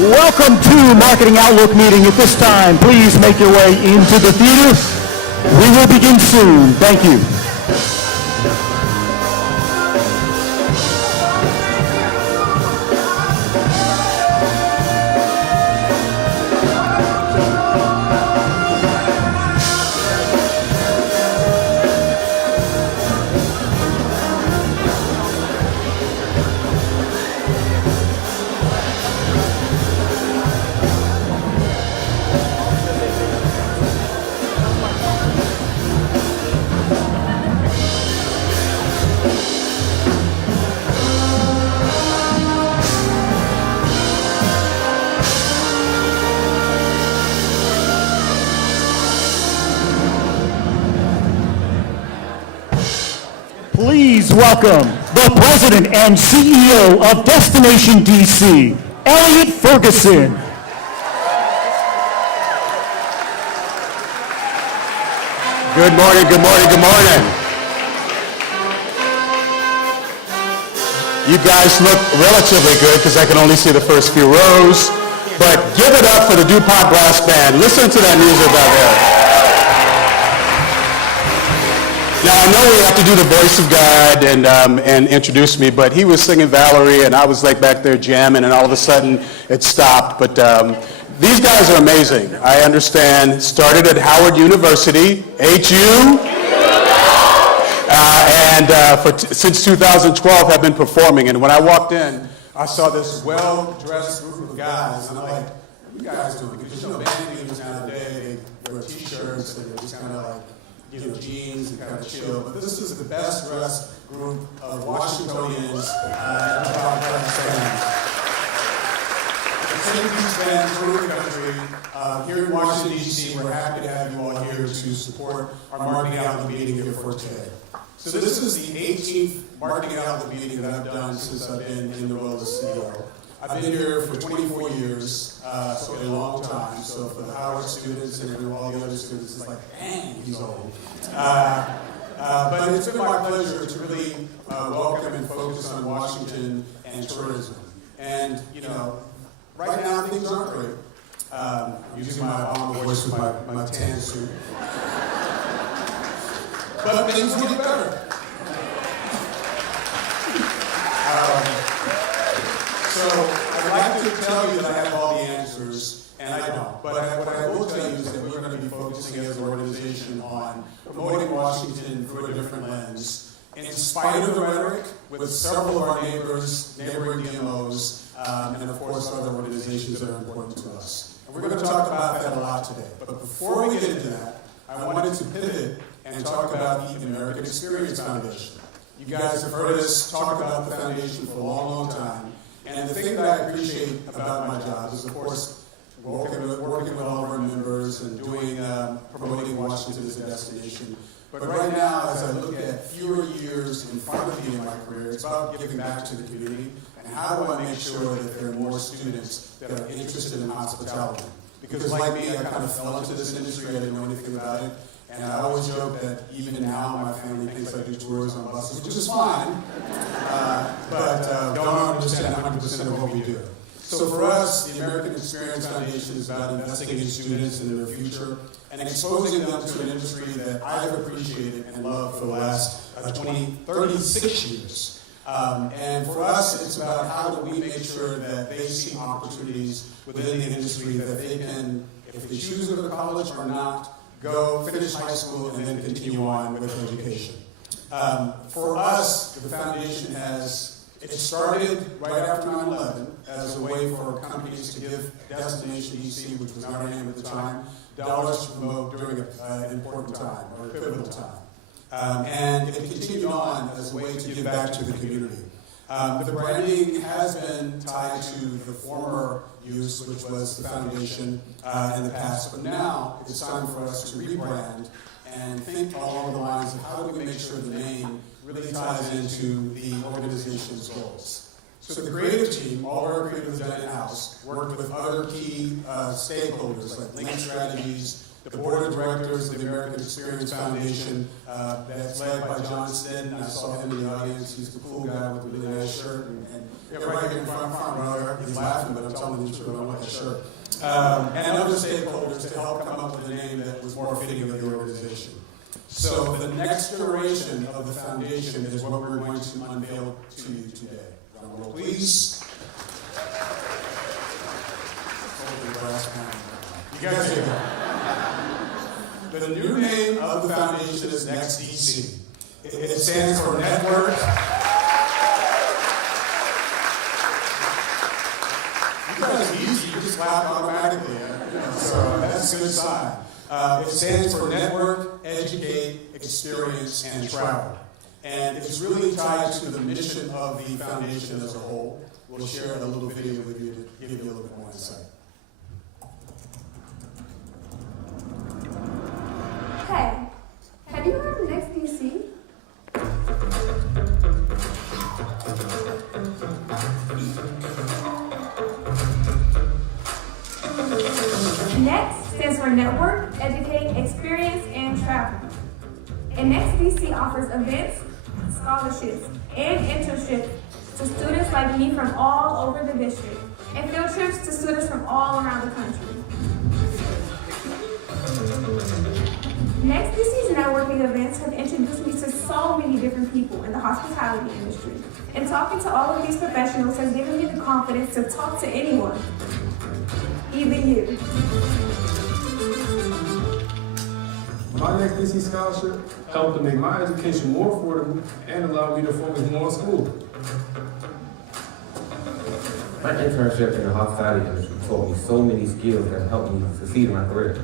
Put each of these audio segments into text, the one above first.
Welcome to Marketing Outlook meeting. At this time, please make your way into the theater. We will begin soon. Thank you. Please welcome the President and CEO of Destination DC, Elliot Ferguson. Good morning, good morning, good morning. You guys look relatively good because I can only see the first few rows, but give it up for the DuPont Brass Band. Listen to that music out there. Now, I know we have to do the voice of God and introduce me, but he was singing Valerie, and I was like back there jamming, and all of a sudden it stopped. But these guys are amazing. I understand, started at Howard University, HU, since 2012 have been performing. And when I walked in, I saw this well-dressed group of guys, and I'm like, what are you guys doing? Because, band leaders nowadays, they wear T-shirts, and they're just kind of like, jeans and kind of chill, but this is the best dressed group of Washingtonians fans through the country. Here in Washington, D.C., we're happy to have you all here to support our Marketing Outlook meeting here for today. So this is the 18th Marketing Outlook meeting that I've done since I've been in the role of CEO. I've been here for 24 years, so a long time. So for the Howard students and all the other students, it's like, dang, he's old. But it's been my pleasure to really welcome and focus on Washington and tourism. And, right now things aren't great. I'm using my Obama voice with my tan suit. But things will get better. So I'd like to tell you that I have all the answers, and I don't. But what I will tell you is that we're going to be focusing as an organization on promoting Washington through a different lens, in spite of the rhetoric, with several of our neighboring DMOs, and of course other organizations that are important to us. And we're going to talk about that a lot today. But before we get into that, I wanted to pivot and talk about the American Experience Foundation. You guys have heard us talk about the foundation for a long, long time. And the thing that I appreciate about my job is, of course, working with all of our members and promoting Washington as a destination. But right now, as I look at fewer years in front of me in my career, it's about giving back to the community and how do I make sure that there are more students that are interested in hospitality. Because like me, I kind of fell into this industry, I didn't know anything about it. And I always joke that even now my family thinks I do tours on buses, which is fine, but don't understand 100% of what we do. So for us, the American Experience Foundation is about investing in students and their future and exposing them to an industry that I've appreciated and loved for the last 36 years. And for us, it's about how do we make sure that they see opportunities within the industry that they can, if they choose to go to college or not, go finish high school and then continue on with education. For us, the foundation it started right after 9/11 as a way for companies to give Destination DC, which was our name at the time, dollars to promote during an important time or a pivotal time. And it continued on as a way to give back to the community. The branding has been tied to the former use, which was the foundation in the past, but now it's time for us to rebrand and think along the lines of how do we make sure the name really ties into the organization's goals. So the creative team, all of our creatives done in-house, worked with other key stakeholders like Link Strategies, the board of directors of the American Experience Foundation, that's led by John Snedden. I saw him in the audience. He's the cool guy with the really nice shirt. And yeah, right here in front row, he's laughing, but I'm telling the truth, I don't like his shirt. And other stakeholders to help come up with a name that was more fitting of the organization. So the next iteration of the foundation is what we're going to unveil to you today. Drum roll, please. You guys hear that? The new name of the foundation is NextDC. It stands for Network. You guys are easy, you just clap automatically. So that's a good sign. It stands for Network, Educate, Experience, and Travel. And it's really tied to the mission of the foundation as a whole. We'll share a little video with you to give you a little bit more insight. Hey, have you heard of NextDC? Next stands for Network, Educate, Experience, and Travel. And NextDC offers events, scholarships, and internships to students like me from all over the district, and field trips to students from all around the country. NextDC's networking events have introduced me to so many different people in the hospitality industry, and talking to all of these professionals has given me the confidence to talk to anyone, even you. My NextDC scholarship helped to make my education more affordable and allow me to focus more on school. My internship in the hospitality industry taught me so many skills that helped me succeed in my career.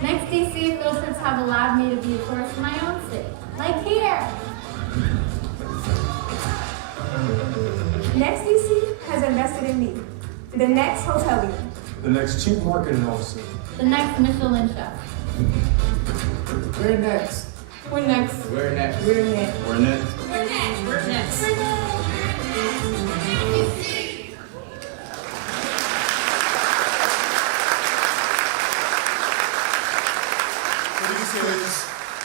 NextDC field trips have allowed me to be a tourist in my own city, like here. NextDC has invested in me, the next hotelier, The next chief marketing officer. The next Michelin chef. We're next. We're next. We're next. We're next. We're next. We're next. We're next. We're next. Kids,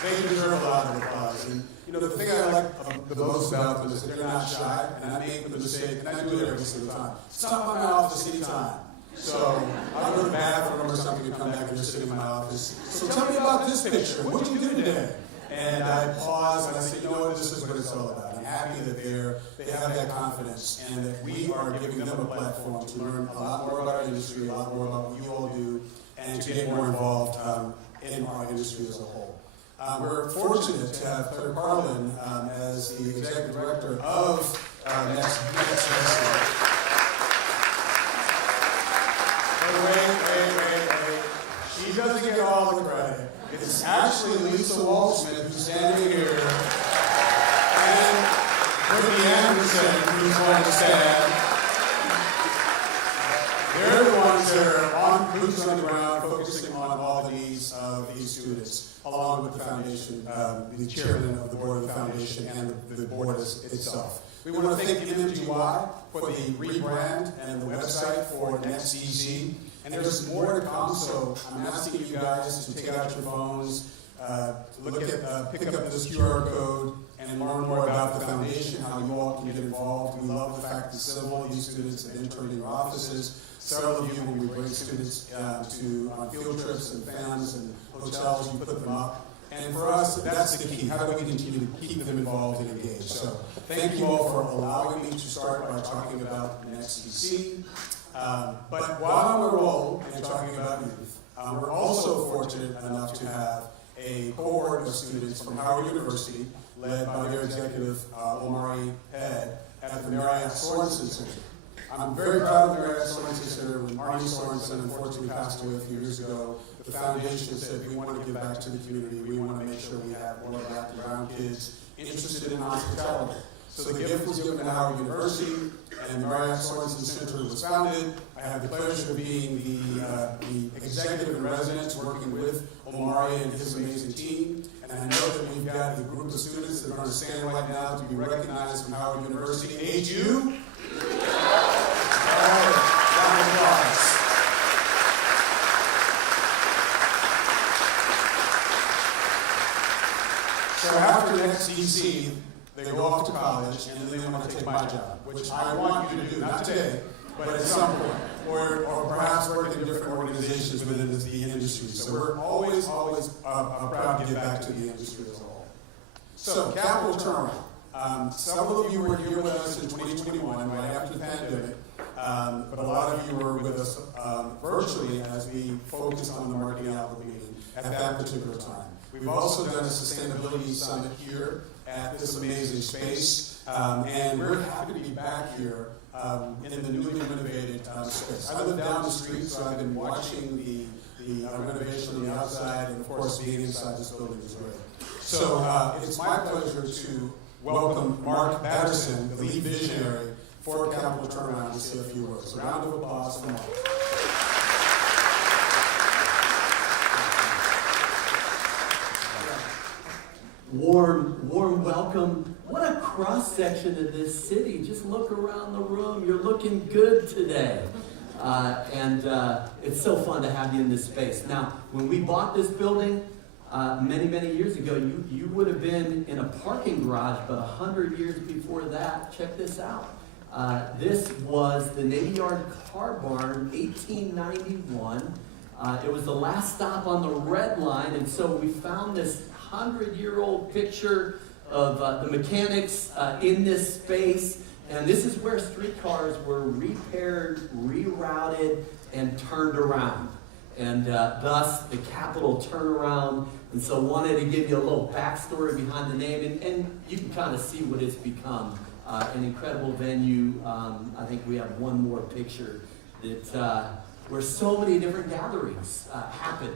they deserve a lot of applause. And you know, the thing I like the most about them is that they're not shy, and I make the mistake, and I do it every single time. Stop by my office anytime. So I'll go to the bathroom or something and come back and just sit in my office. So tell me about this picture. What did you do today? And I pause and I say, you know what, this is what it's all about. I'm happy that they have that confidence and that we are giving them a platform to learn a lot more about our industry, a lot more about what you all do, and to get more involved in our industry as a whole. We're fortunate to have Claire Carlin as the executive director of NextDC. Wait. She doesn't get all the credit. It's actually Lisa Walshman who's standing here, and Brittany Anderson who's going to stand. They're the ones that are on boots on the ground, focusing on all the needs of these students, along with the foundation, the chairman of the board of the foundation, and the board itself. We want to thank MMGY for the rebrand and the website for NextDC. And there's more to come, so I'm asking you guys to take out your phones, pick up this QR code, and learn more about the foundation, how you all can get involved. We love the fact that several of these students have interned in your offices. Several of you, when we bring students on field trips and FAMs and hotels, you put them up. And for us, that's the key. How do we continue to keep them involved and engaged? So thank you all for allowing me to start by talking about NextDC. But while I'm on a roll and talking about youth, we're also fortunate enough to have a cohort of students from Howard University, led by their executive, Omari Head, at the Marriott Sorensen Center. I'm very proud of the Marriott Sorensen Center. When Arnie Sorensen unfortunately passed away a few years ago, the foundation said we want to give back to the community. We want to make sure we have more black and brown kids interested in hospitality. So the gift was given to Howard University, and the Marriott Sorensen Center was founded. I have the pleasure of being the executive in residence working with Omari and his amazing team. And I know that we've got a group of students that are going to stand right now to be recognized from Howard University. AGU? All right, round of applause. the next DC, they go off to college, and then they want to take my job, which I want you to do, not today, but at some point, or perhaps work in different organizations within the industry. So we're always proud to give back to the industry as a whole. So, capital turnaround. Several of you were here with us in 2021, right after the pandemic, but a lot of you were with us virtually as we focused on the marketing outlook meeting at that particular time. We've also done a sustainability summit here at this amazing space, and we're happy to be back here in the newly renovated space. I live down the street, so I've been watching the renovation on the outside, and of course being inside this building is great. So it's my pleasure to welcome Mark Patterson, the lead visionary for Capital Turnaround, to say a few words. A round of applause for Mark. Warm welcome. What a cross-section of this city. Just look around the room. You're looking good today. And it's so fun to have you in this space. Now, when we bought this building many years ago, you would have been in a parking garage, but 100 years before that, check this out. This was the Navy Yard Car Barn, 1891. It was the last stop on the Red Line, and so we found this 100-year-old picture of the mechanics in this space, and this is where streetcars were repaired, rerouted, and turned around, and thus the Capital Turnaround. And so wanted to give you a little backstory behind the name, and you can kind of see what it's become. An incredible venue. I think we have one more picture that where so many different gatherings happen.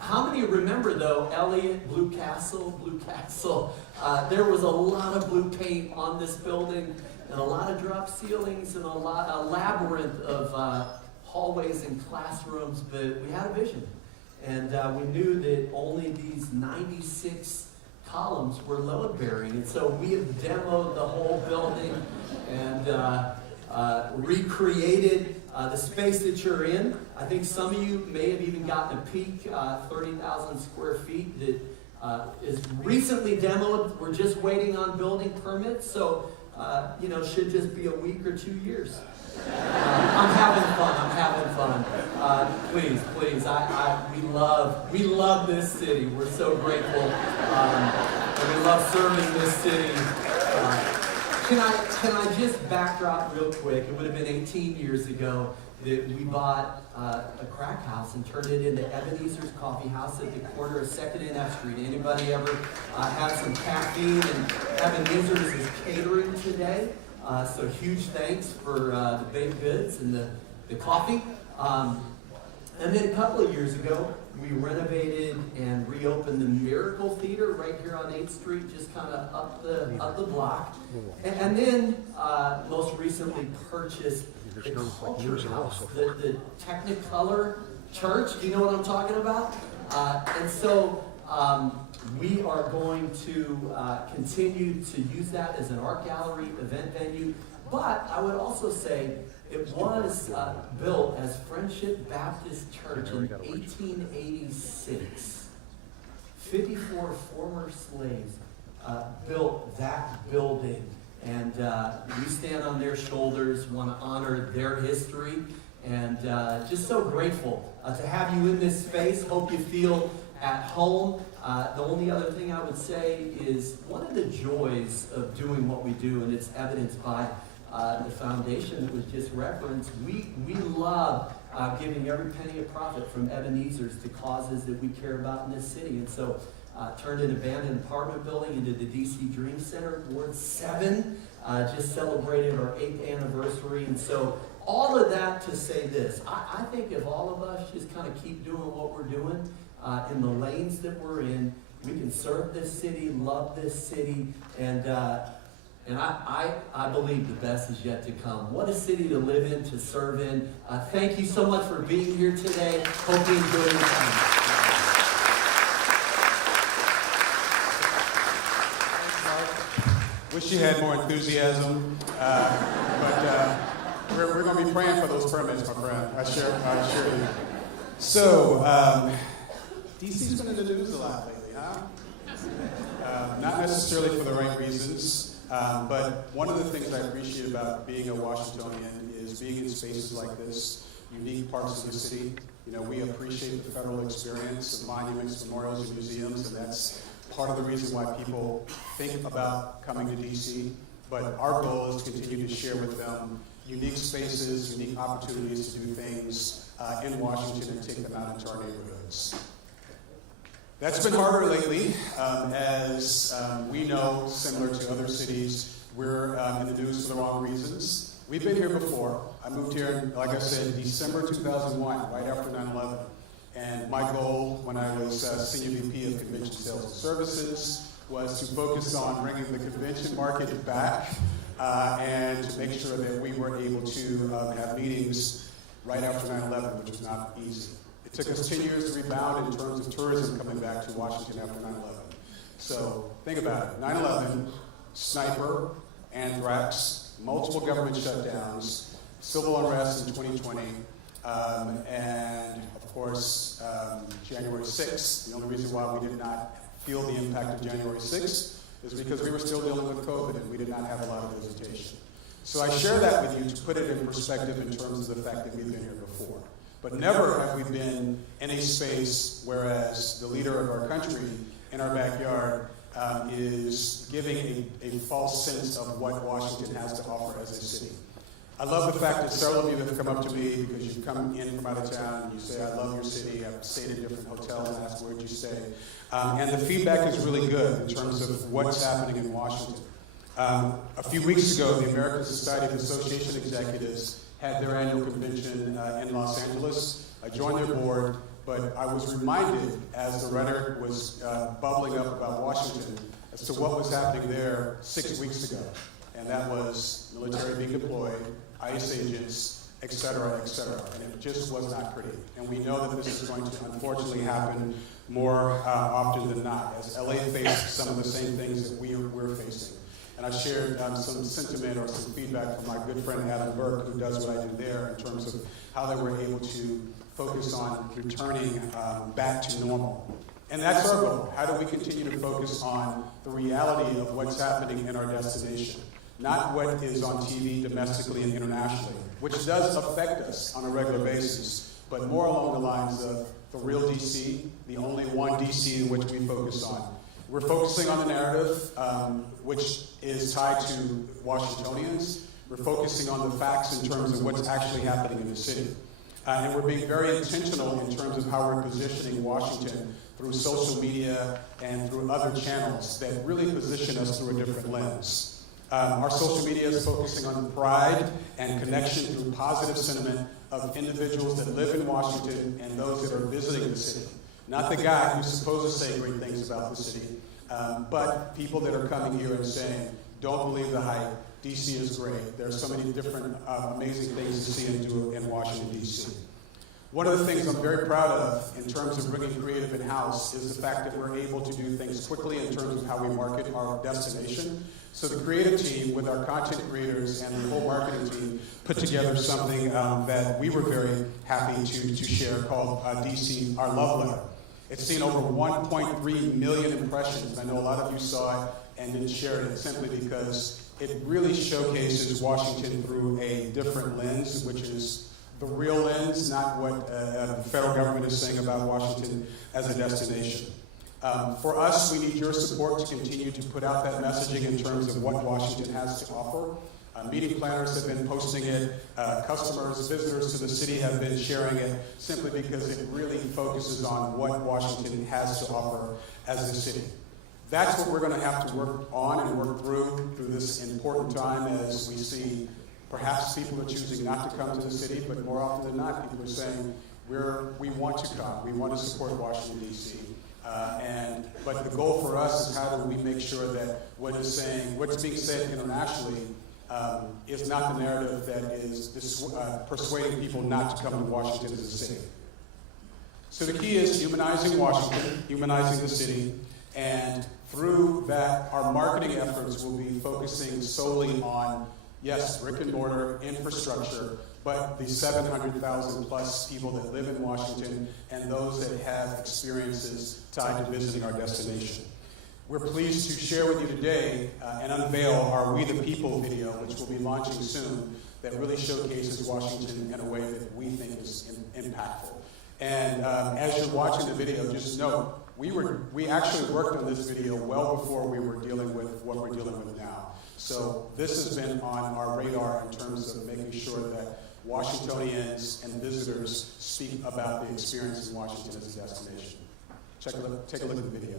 How many remember, though, Elliott, Blue Castle? There was a lot of blue paint on this building, and a lot of drop ceilings, and a labyrinth of hallways and classrooms, but we had a vision. And we knew that only these 96 columns were load-bearing, and so we have demoed the whole building and recreated the space that you're in. I think some of you may have even gotten a peek, 30,000 square feet that is recently demoed. We're just waiting on building permits, so should just be a week or 2 years. I'm having fun. Please, we love this city. We're so grateful, and we love serving this city. Can I just backdrop real quick? It would have been 18 years ago that we bought a crack house and turned it into Ebenezer's Coffee House at the corner of 2nd and F Street. Anybody ever have some caffeine? And Ebenezer's is catering today. So huge thanks for the baked goods and the coffee. And then a couple of years ago, we renovated and reopened the Miracle Theater right here on 8th Street, just kind of up the block. And then most recently purchased the Culture House, the Technicolor Church. Do you know what I'm talking about? And so we are going to continue to use that as an art gallery, event venue. But I would also say it was built as Friendship Baptist Church in 1886. 54 former slaves built that building. And we stand on their shoulders, want to honor their history. And just so grateful to have you in this space. Hope you feel at home. The only other thing I would say is one of the joys of doing what we do, and it's evidenced by the foundation that was just referenced, we love giving every penny of profit from Ebenezer's to causes that we care about in this city. And so turned an abandoned apartment building into the DC Dream Center. Ward 7 just celebrated our 8th anniversary. And so all of that to say this, I think if all of us just kind of keep doing what we're doing in the lanes that we're in, we can serve this city, love this city, and I believe the best is yet to come. What a city to live in, to serve in. Thank you so much for being here today. Hope you enjoyed your time. Wish you had more enthusiasm, but we're going to be praying for those permits, my friend. I sure do. So, DC's been in the news a lot lately, huh? not necessarily for the right reasons, but one of the things I appreciate about being a Washingtonian is being in spaces like this, unique parts of the city. You know, we appreciate the federal experience of monuments, memorials, and museums, and that's part of the reason why people think about coming to DC. But our goal is to continue to share with them unique spaces, unique opportunities to do things in Washington and take them out into our neighborhoods. That's been harder lately, as we know, similar to other cities, we're in the news for the wrong reasons. We've been here before. I moved here, like I said, December 2001, right after 9/11. And my goal when I was Senior VP of Convention Sales and Services was to focus on bringing the convention market back and to make sure that we were able to have meetings right after 9/11, which was not easy. It took us 10 years to rebound in terms of tourism coming back to Washington after 9/11. So think about it, 9/11, sniper, anthrax, multiple government shutdowns, civil unrest in 2020, and of course, January 6th. The only reason why we did not feel the impact of January 6th is because we were still dealing with COVID and we did not have a lot of visitation. So I share that with you to put it in perspective in terms of the fact that we've been here before. But never have we been in a space whereas the leader of our country in our backyard is giving a false sense of what Washington has to offer as a city. I love the fact that several of you have come up to me because you've come in from out of town and you say, I love your city. I've stayed in different hotels and asked where'd you stay. And the feedback is really good in terms of what's happening in Washington. A few weeks ago, the American Society of Association Executives had their annual convention in Los Angeles. I joined their board, but I was reminded as the rhetoric was bubbling up about Washington as to what was happening there 6 weeks ago. And that was military being deployed, ICE agents, et cetera, and it just was not pretty. And we know that this is going to unfortunately happen more often than not, as LA faced some of the same things that we're facing. And I shared some sentiment or some feedback from my good friend Adam Burke, who does what I do there in terms of how they were able to focus on returning back to normal. And that's our goal. How do we continue to focus on the reality of what's happening in our destination? Not what is on TV domestically and internationally, which does affect us on a regular basis, but more along the lines of the real DC, the only one DC in which we focus on. We're focusing on the narrative, which is tied to Washingtonians. We're focusing on the facts in terms of what's actually happening in the city. And we're being very intentional in terms of how we're positioning Washington through social media and through other channels that really position us through a different lens. Our social media is focusing on pride and connection through positive sentiment of individuals that live in Washington and those that are visiting the city. Not the guy who's supposed to say great things about the city, but people that are coming here and saying, don't believe the hype, DC is great. There's so many different amazing things to see and do in Washington, DC. One of the things I'm very proud of in terms of bringing creative in-house is the fact that we're able to do things quickly in terms of how we market our destination. So the creative team with our content creators and the whole marketing team put together something that we were very happy to share called DC, Our Love Letter. It's seen over 1.3 million impressions. I know a lot of you saw it and didn't share it simply because it really showcases Washington through a different lens, which is the real lens, not what the federal government is saying about Washington as a destination. For us, we need your support to continue to put out that messaging in terms of what Washington has to offer. Meeting planners have been posting it. Customers, visitors to the city have been sharing it simply because it really focuses on what Washington has to offer as a city. That's what we're going to have to work on and work through this important time as we see perhaps people are choosing not to come to the city, but more often than not, people are saying, we want to come. We want to support Washington, D.C. But the goal for us is how do we make sure that what's being said internationally is not the narrative that is persuading people not to come to Washington as a city. So the key is humanizing Washington, humanizing the city, and through that, our marketing efforts will be focusing solely on, yes, brick and mortar infrastructure, but the 700,000 plus people that live in Washington and those that have experiences tied to visiting our destination. We're pleased to share with you today and unveil our We the People video, which will be launching soon, that really showcases Washington in a way that we think is impactful. And as you're watching the video, just know, we actually worked on this video well before we were dealing with what we're dealing with now. So this has been on our radar in terms of making sure that Washingtonians and visitors speak about the experience in Washington as a destination. Take a look at the video.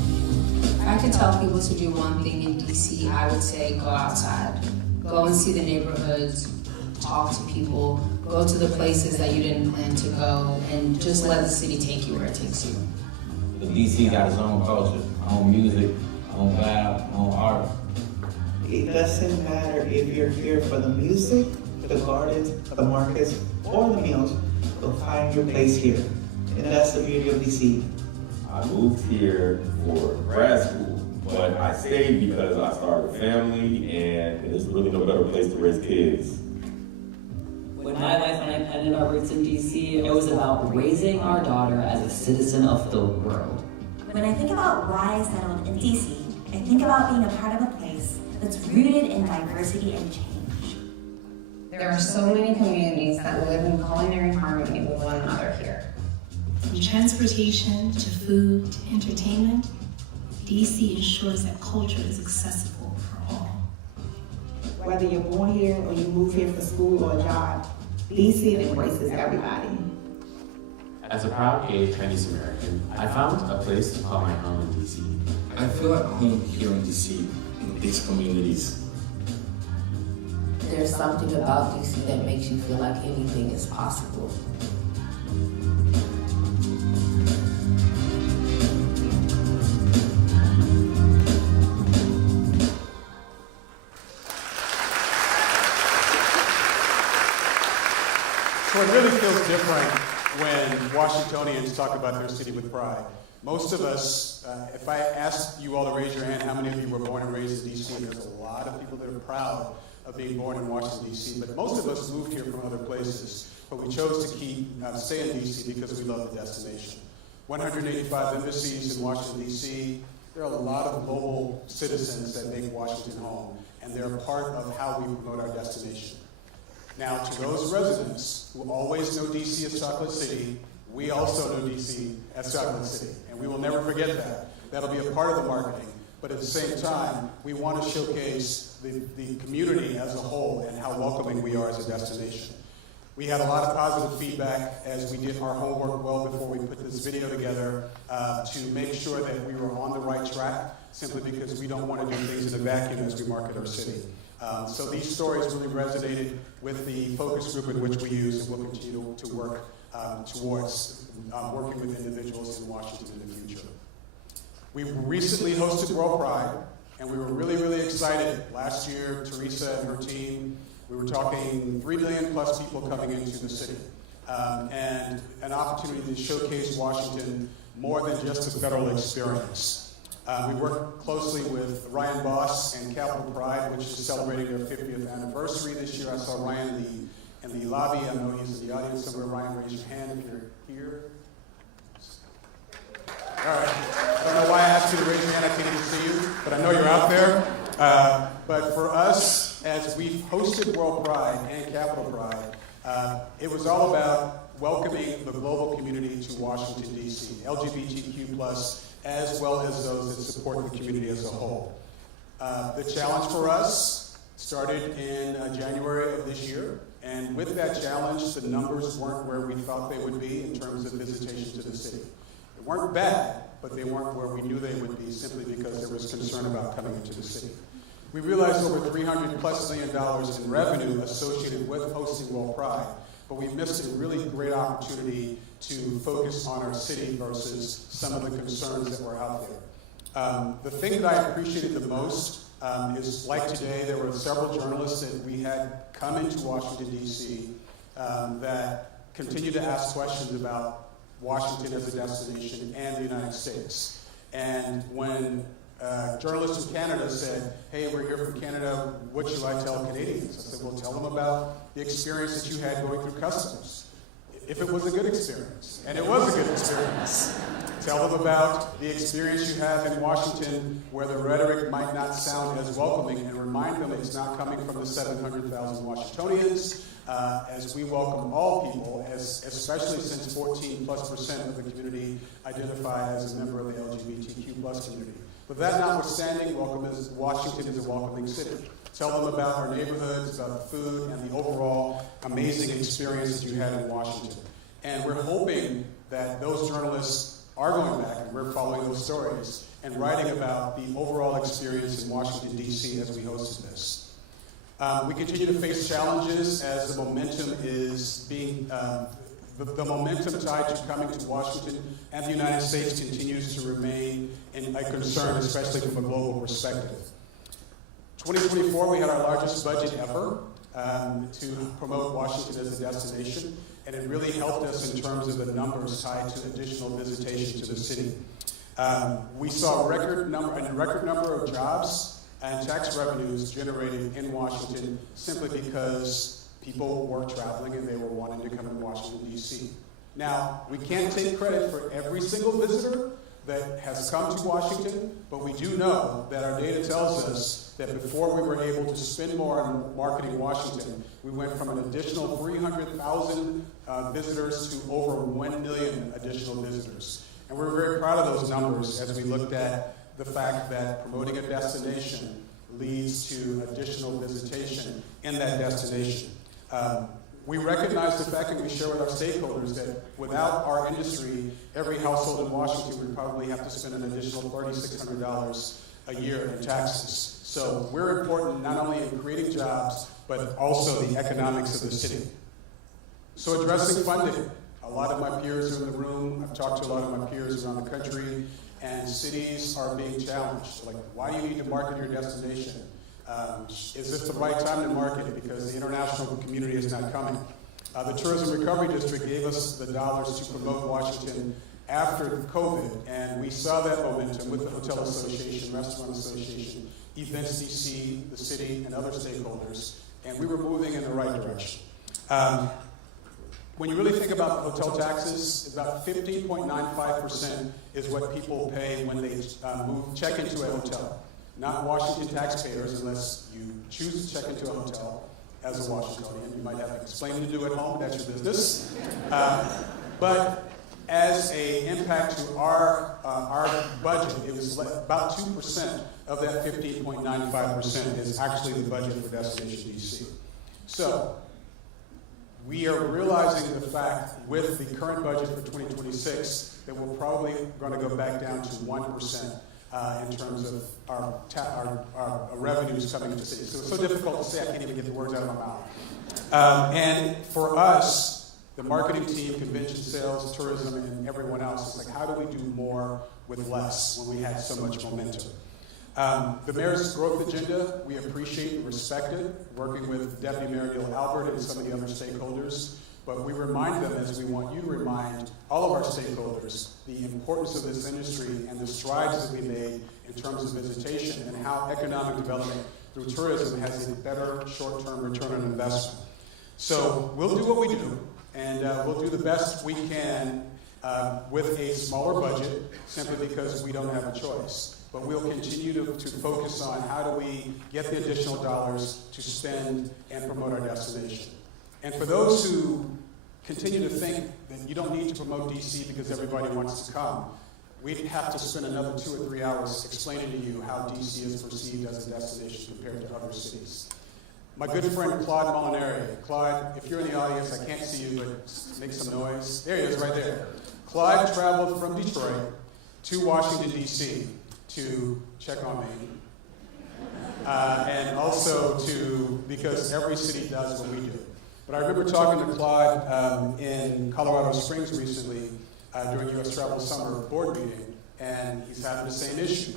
If I could tell people to do one thing in DC, I would say go outside. Go and see the neighborhoods, talk to people, go to the places that you didn't plan to go, and just let the city take you where it takes you. The DC got its own culture, own music, own vibe, own art. It doesn't matter if you're here for the music, the gardens, the markets, or the meals, you'll find your place here. And that's the beauty of DC. I moved here for grad school, but I stayed because I started a family and there's really no better place to raise kids. When my wife and I planted our roots in DC, it was about raising our daughter as a citizen of the world. When I think about why I settled in DC, I think about being a part of a place that's rooted in diversity and change. There are so many communities that live in culinary harmony with one another here. From transportation to food to entertainment, DC ensures that culture is accessible for all. Whether you're born here or you move here for school or a job, DC embraces everybody. As a proud gay Chinese American, I found a place to call my home in DC. I feel at home here in DC, in these communities. There's something about DC that makes you feel like anything is possible. So it really feels different when Washingtonians talk about their city with pride. Most of us, if I asked you all to raise your hand, how many of you were born and raised in DC? There's a lot of people that are proud of being born in Washington, DC. But most of us moved here from other places. But we chose to stay in DC because we love the destination. 185 embassies in Washington, DC. There are a lot of global citizens that make Washington home. And they're a part of how we promote our destination. Now, to those residents who always know DC as Chocolate City, we also know DC as Chocolate City, and we will never forget that. That'll be a part of the marketing, but at the same time, we want to showcase the community as a whole and how welcoming we are as a destination. We had a lot of positive feedback as we did our homework well before we put this video together to make sure that we were on the right track, simply because we don't want to do things in a vacuum as we market our city. So these stories really resonated with the focus group in which we use, and we'll continue to work towards working with individuals in Washington in the future. We recently hosted World Pride, and we were really, really excited. Last year, Teresa and her team, we were talking 3 million plus people coming into the city, and an opportunity to showcase Washington more than just a federal experience. We worked closely with Ryan Boss and Capitol Pride, which is celebrating their 50th anniversary this year. I saw Ryan in the lobby. I know he's in the audience somewhere. Ryan, raise your hand if you're here. All right. I don't know why I asked you to raise your hand. I can't even see you, but I know you're out there. But for us, as we hosted World Pride and Capitol Pride, it was all about welcoming the global community to Washington, D.C., LGBTQ+, as well as those that support the community as a whole. The challenge for us started in January of this year, and with that challenge, the numbers weren't where we thought they would be in terms of visitation to the city. They weren't bad, but they weren't where we knew they would be simply because there was concern about coming into the city. We realized over $300+ million in revenue associated with hosting World Pride, but we missed a really great opportunity to focus on our city versus some of the concerns that were out there. The thing that I appreciated the most is, like today, there were several journalists that we had come into Washington, D.C. That continued to ask questions about Washington as a destination and the United States. And when journalists from Canada said, hey, we're here from Canada, what should I tell Canadians? I said, well, tell them about the experience that you had going through customs. If it was a good experience, and it was a good experience. Tell them about the experience you have in Washington where the rhetoric might not sound as welcoming, and remind them it's not coming from the 700,000 Washingtonians, as we welcome all people, especially since 14+% of the community identify as a member of the LGBTQ+ community. With that notwithstanding, Washington is a welcoming city. Tell them about our neighborhoods, about the food, and the overall amazing experience that you had in Washington. And we're hoping that those journalists are going back, and we're following those stories, and writing about the overall experience in Washington, D.C. as we hosted this. We continue to face challenges as the momentum is being, the momentum tied to coming to Washington and the United States continues to remain a concern, especially from a global perspective. 2024, we had our largest budget ever to promote Washington as a destination, and it really helped us in terms of the numbers tied to additional visitation to the city. We saw a record number of jobs and tax revenues generated in Washington simply because people were traveling and they were wanting to come to Washington, D.C. Now, we can't take credit for every single visitor that has come to Washington, but we do know that our data tells us that before we were able to spend more on marketing Washington, we went from an additional 300,000 visitors to over 1 million additional visitors. And we're very proud of those numbers as we looked at the fact that promoting a destination leads to additional visitation in that destination. We recognize the fact, and we share with our stakeholders, that without our industry, every household in Washington would probably have to spend an additional $3,600 a year in taxes. So we're important not only in creating jobs, but also the economics of the city. So addressing funding. A lot of my peers are in the room. I've talked to a lot of my peers around the country, and cities are being challenged. Like, why do you need to market your destination? Is this the right time to market it because the international community is not coming? The Tourism Recovery District gave us the dollars to promote Washington after COVID, and we saw that momentum with the Hotel Association, Restaurant Association, Events DC, the city, and other stakeholders, and we were moving in the right direction. When you really think about hotel taxes, about 15.95% is what people pay when they check into a hotel. Not Washington taxpayers, unless you choose to check into a hotel as a Washingtonian. You might have explaining to do at home, that's your business. But as an impact to our budget, it was about 2% of that 15.95% is actually the budget for Destination DC. So we are realizing the fact with the current budget for 2026 that we're probably going to go back down to 1% in terms of our revenues coming into the city. So it's so difficult to say, I can't even get the words out of my mouth. And for us, the marketing team, convention sales, tourism, and everyone else, it's like, how do we do more with less when we had so much momentum? The mayor's growth agenda, we appreciate and respect it, working with Deputy Mayor Neil Albert and some of the other stakeholders, but we remind them, as we want you to remind all of our stakeholders, the importance of this industry and the strides that we made in terms of visitation and how economic development through tourism has a better short-term return on investment. So we'll do what we do, and we'll do the best we can with a smaller budget, simply because we don't have a choice. But we'll continue to focus on how do we get the additional dollars to spend and promote our destination. And for those who continue to think that you don't need to promote DC because everybody wants to come, we'd have to spend another 2 or 3 hours explaining to you how DC is perceived as a destination compared to other cities. My good friend Claude Molinari. Claude, if you're in the audience, I can't see you, but make some noise. There he is, right there. Claude traveled from Detroit to Washington, D.C. to check on me. And also because every city does what we do. But I remember talking to Claude in Colorado Springs recently during U.S. Travel Summer board meeting, and he's having the same issue.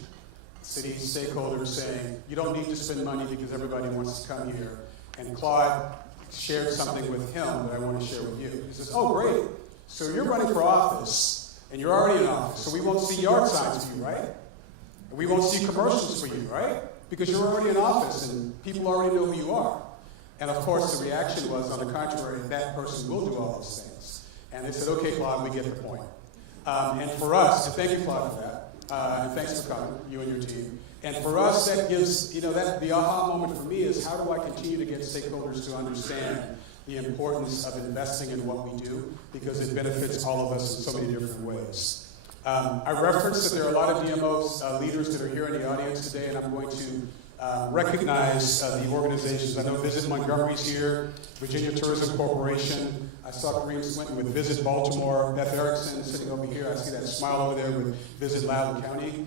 City stakeholders saying, you don't need to spend money because everybody wants to come here. And Claude shared something with him that I want to share with you. He says, oh, great. So you're running for office, and you're already in office, so we won't see yard signs for you, right? And we won't see commercials for you, right? Because you're already in office, and people already know who you are. And of course, the reaction was, on the contrary, that person will do all those things. And they said, okay, Claude, we get the point. And for us, and thank you, Claude, for that, and thanks for coming, you and your team. And for us, that gives, that the aha moment for me is how do I continue to get stakeholders to understand the importance of investing in what we do, because it benefits all of us in so many different ways. I referenced that there are a lot of DMO leaders that are here in the audience today, and I'm going to recognize the organizations. I know Visit Montgomery's here, Virginia Tourism Corporation. I saw Kareem Swinton with Visit Baltimore, Beth Erickson sitting over here. I see that smile over there with Visit Loudoun County.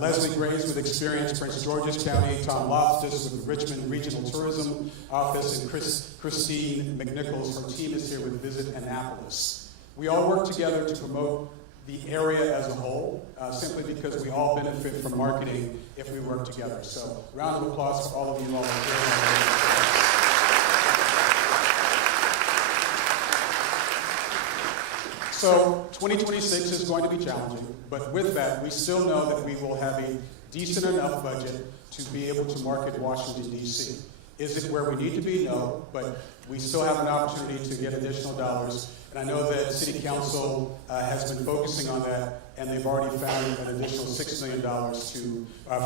Leslie Graves with Experience Prince George's County, Tom Loftus with Richmond Regional Tourism Office, and Christine McNichols, her team is here with Visit Annapolis. We all work together to promote the area as a whole, simply because we all benefit from marketing if we work together. So, round of applause for all of you all. So, 2026 is going to be challenging, but with that, we still know that we will have a decent enough budget to be able to market Washington, D.C. Is it where we need to be? No, but we still have an opportunity to get additional dollars. And I know that City Council has been focusing on that, and they've already found an additional $6 million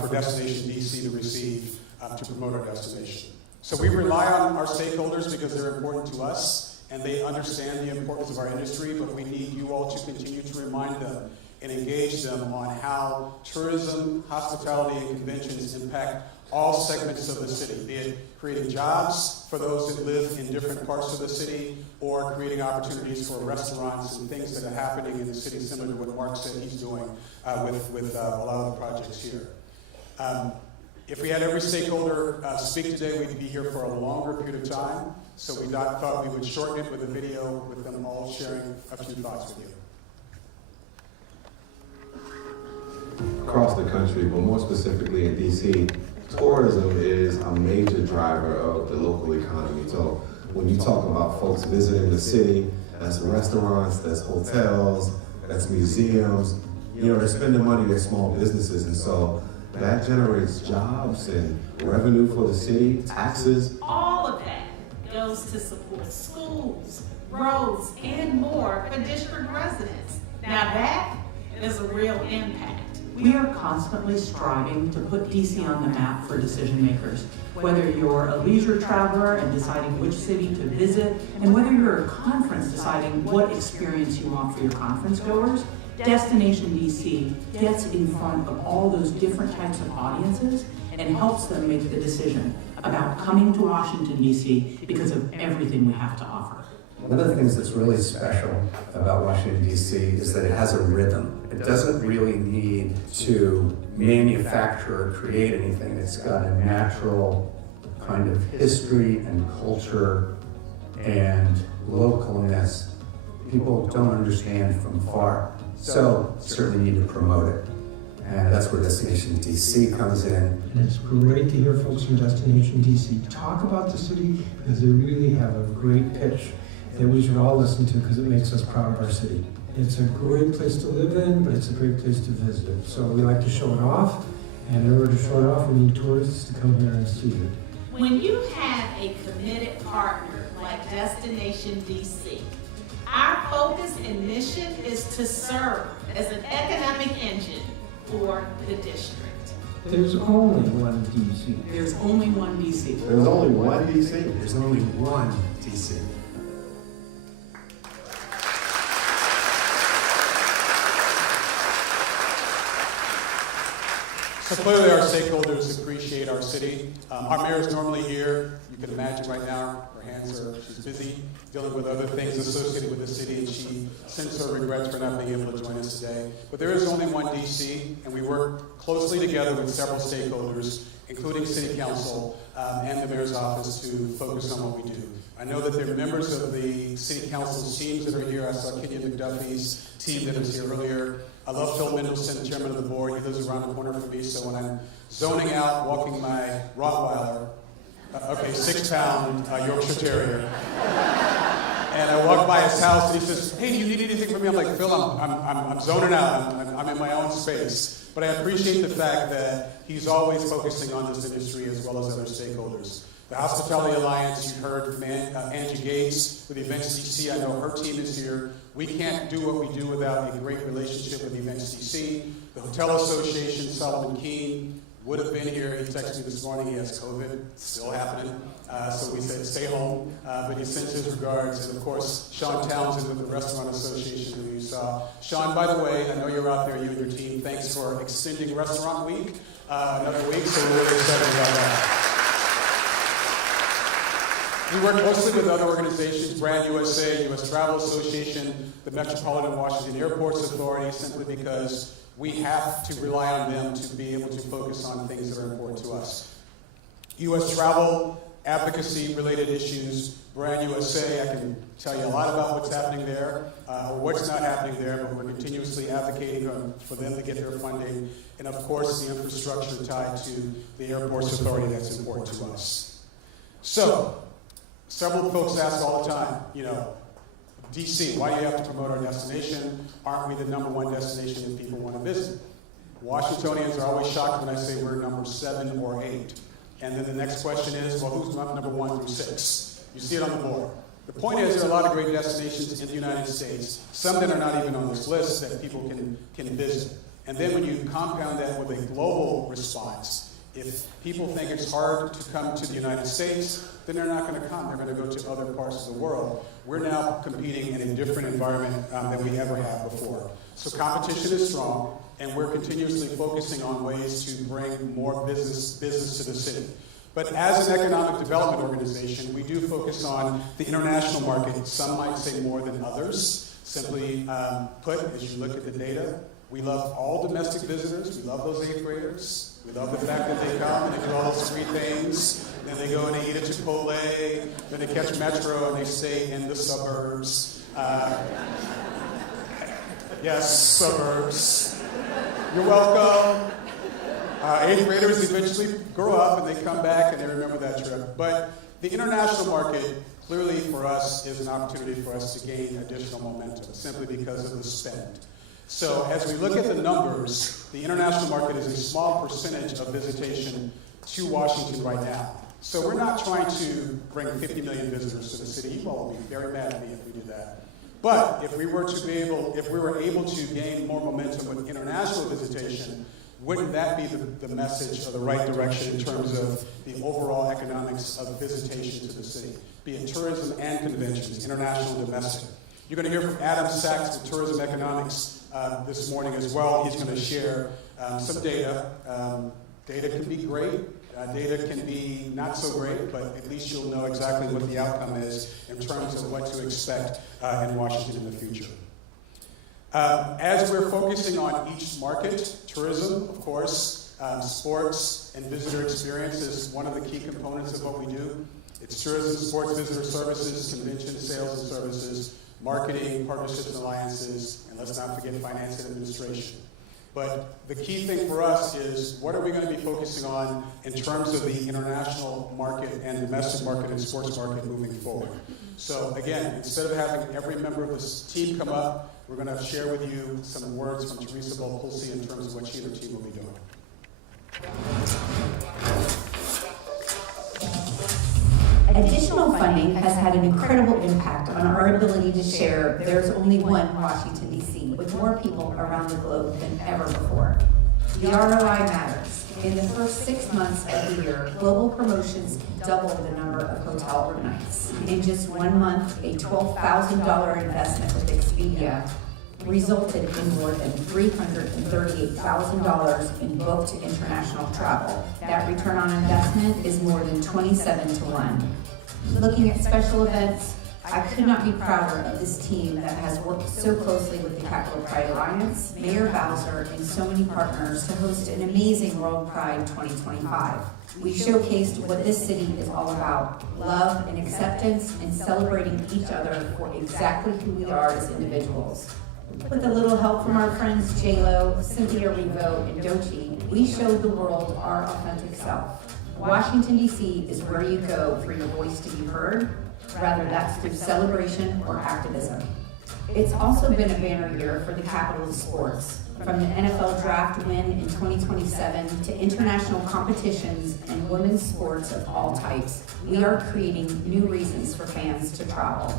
for Destination DC to receive to promote our destination. So we rely on our stakeholders because they're important to us, and they understand the importance of our industry, but we need you all to continue to remind them and engage them on how tourism, hospitality, and conventions impact all segments of the city, be it creating jobs for those that live in different parts of the city, or creating opportunities for restaurants and things that are happening in the city, similar to what Mark said he's doing with a lot of the projects here. If we had every stakeholder speak today, we'd be here for a longer period of time, so we thought we would shorten it with a video with them all sharing a few thoughts with you. Across the country, but more specifically in DC, tourism is a major driver of the local economy. So when you talk about folks visiting the city, that's restaurants, that's hotels, that's museums, they're spending money at small businesses, and so that generates jobs and revenue for the city, taxes. All of that goes to support schools, roads, and more for district residents. Now that is a real impact. We are constantly striving to put DC on the map for decision makers. Whether you're a leisure traveler and deciding which city to visit, and whether you're a conference deciding what experience you want for your conference goers, Destination DC gets in front of all those different types of audiences and helps them make the decision about coming to Washington, D.C. because of everything we have to offer. One of the things that's really special about Washington, D.C. is that it has a rhythm. It doesn't really need to manufacture or create anything. It's got a natural kind of history and culture and localness people don't understand from far. So certainly need to promote it. And that's where Destination DC comes in. And it's great to hear folks from Destination DC talk about the city, because they really have a great pitch that we should all listen to, because it makes us proud of our city. It's a great place to live in, but it's a great place to visit. So we like to show it off, and in order to show it off, we need tourists to come here and see it. When you have a committed partner like Destination DC, our focus and mission is to serve as an economic engine for the district. There's only one DC. There's only one DC. There's only one DC? There's only one DC. So clearly our stakeholders appreciate our city. Our mayor is normally here. You can imagine right now, her hands are, she's busy dealing with other things associated with the city, and she sends her regrets for not being able to join us today. But there is only one DC, and we work closely together with several stakeholders, including City Council and the Mayor's Office, to focus on what we do. I know that there are members of the City Council's teams that are here. I saw Kenyon McDuffie's team that was here earlier. I love Phil Mendelson, chairman of the board. He lives around the corner from me, so when I'm zoning out, walking my Rottweiler, 6-pound Yorkshire Terrier, and I walk by his house, and he says, "Hey, do you need anything from me?" I'm like, "Phil, I'm zoning out. I'm in my own space." But I appreciate the fact that he's always focusing on this industry as well as other stakeholders. The Hospitality Alliance, you heard from Angie Gates with Events DC. I know her team is here. We can't do what we do without a great relationship with Events DC. The Hotel Association, Solomon Keene, would have been here. He texted me this morning. He has COVID, still happening. So we said stay home. But he sends his regards. And of course, Sean Townsend with the Restaurant Association who you saw. Sean, by the way, I know you're out there, you and your team. Thanks for extending Restaurant Week another week. So we're really excited about that. We work closely with other organizations, Brand USA, U.S. Travel Association, the Metropolitan Washington Airports Authority, simply because we have to rely on them to be able to focus on things that are important to us. U.S. travel, advocacy-related issues, Brand USA, I can tell you a lot about what's happening there, or what's not happening there, but we're continuously advocating for them to get their funding, and of course the infrastructure tied to the Airports Authority that's important to us. So, several folks ask all the time, DC, why do you have to promote our destination? Aren't we the #1 destination that people want to visit? Washingtonians are always shocked when I say we're number 7 or 8. And then the next question is, well, who's number 1 through 6? You see it on the board. The point is, there are a lot of great destinations in the United States, some that are not even on this list that people can visit. And then when you compound that with a global response, if people think it's hard to come to the United States, then they're not going to come. They're going to go to other parts of the world. We're now competing in a different environment than we ever have before. So competition is strong, and we're continuously focusing on ways to bring more business to the city. But as an economic development organization, we do focus on the international market. Some might say more than others. Simply put, as you look at the data, we love all domestic visitors. We love those 8th graders. We love the fact that they come and they do all those free things. Then they go and they eat at Chipotle. Then they catch Metro and they stay in the suburbs. Yes, suburbs. You're welcome. 8th graders eventually grow up and they come back and they remember that trip. But the international market, clearly for us, is an opportunity for us to gain additional momentum, simply because of the spend. So as we look at the numbers, the international market is a small percentage of visitation to Washington right now. So we're not trying to bring 50 million visitors to the city. You all would be very mad at me if we did that. But if we were able to gain more momentum with international visitation, wouldn't that be the message or the right direction in terms of the overall economics of visitation to the city, be it tourism and conventions, international and domestic? You're going to hear from Adam Sachs with Tourism Economics this morning as well. He's going to share some data. Data can be great. Data can be not so great, but at least you'll know exactly what the outcome is in terms of what to expect in Washington in the future. As we're focusing on each market, tourism, of course, sports and visitor experience is one of the key components of what we do. It's tourism, sports, visitor services, convention, sales and services, marketing, partnerships and alliances, and let's not forget finance and administration. But the key thing for us is, what are we going to be focusing on in terms of the international market and domestic market and sports market moving forward? So again, instead of having every member of this team come up, we're going to share with you some words from Teresa Volpulsi in terms of what she and her team will be doing. Additional funding has had an incredible impact on our ability to share There's Only One Washington, D.C. with more people around the globe than ever before. The ROI matters. In the first 6 months of the year, global promotions doubled the number of hotel room nights. In just 1 month, a $12,000 investment with Expedia resulted in more than $338,000 in booked international travel. That return on investment is more than 27 to 1. Looking at special events, I could not be prouder of this team that has worked so closely with the Capital Pride Alliance, Mayor Bowser, and so many partners to host an amazing World Pride 2025. We showcased what this city is all about: love and acceptance, and celebrating each other for exactly who we are as individuals. With a little help from our friends J-Lo, Cynthia Erivo, and Doechii, we showed the world our authentic self. Washington, D.C. is where you go for your voice to be heard, whether that's through celebration or activism. It's also been a banner year for the capital of sports. From the NFL draft win in 2027 to international competitions and women's sports of all types, we are creating new reasons for fans to travel.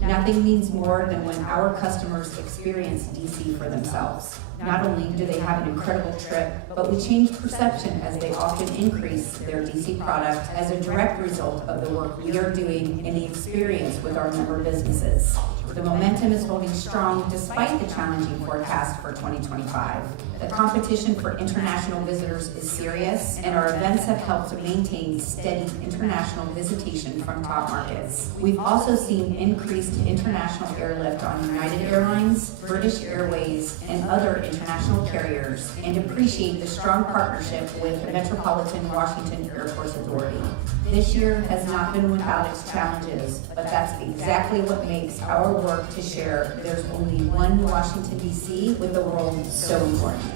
Nothing means more than when our customers experience DC for themselves. Not only do they have an incredible trip, but we change perception as they often increase their DC product as a direct result of the work we are doing and the experience with our member businesses. The momentum is holding strong despite the challenging forecast for 2025. The competition for international visitors is serious, and our events have helped to maintain steady international visitation from top markets. We've also seen increased international airlift on United Airlines, British Airways, and other international carriers, and appreciate the strong partnership with the Metropolitan Washington Airports Authority. This year has not been without its challenges, but that's exactly what makes our work to share there's only one Washington, D.C. with the world so important.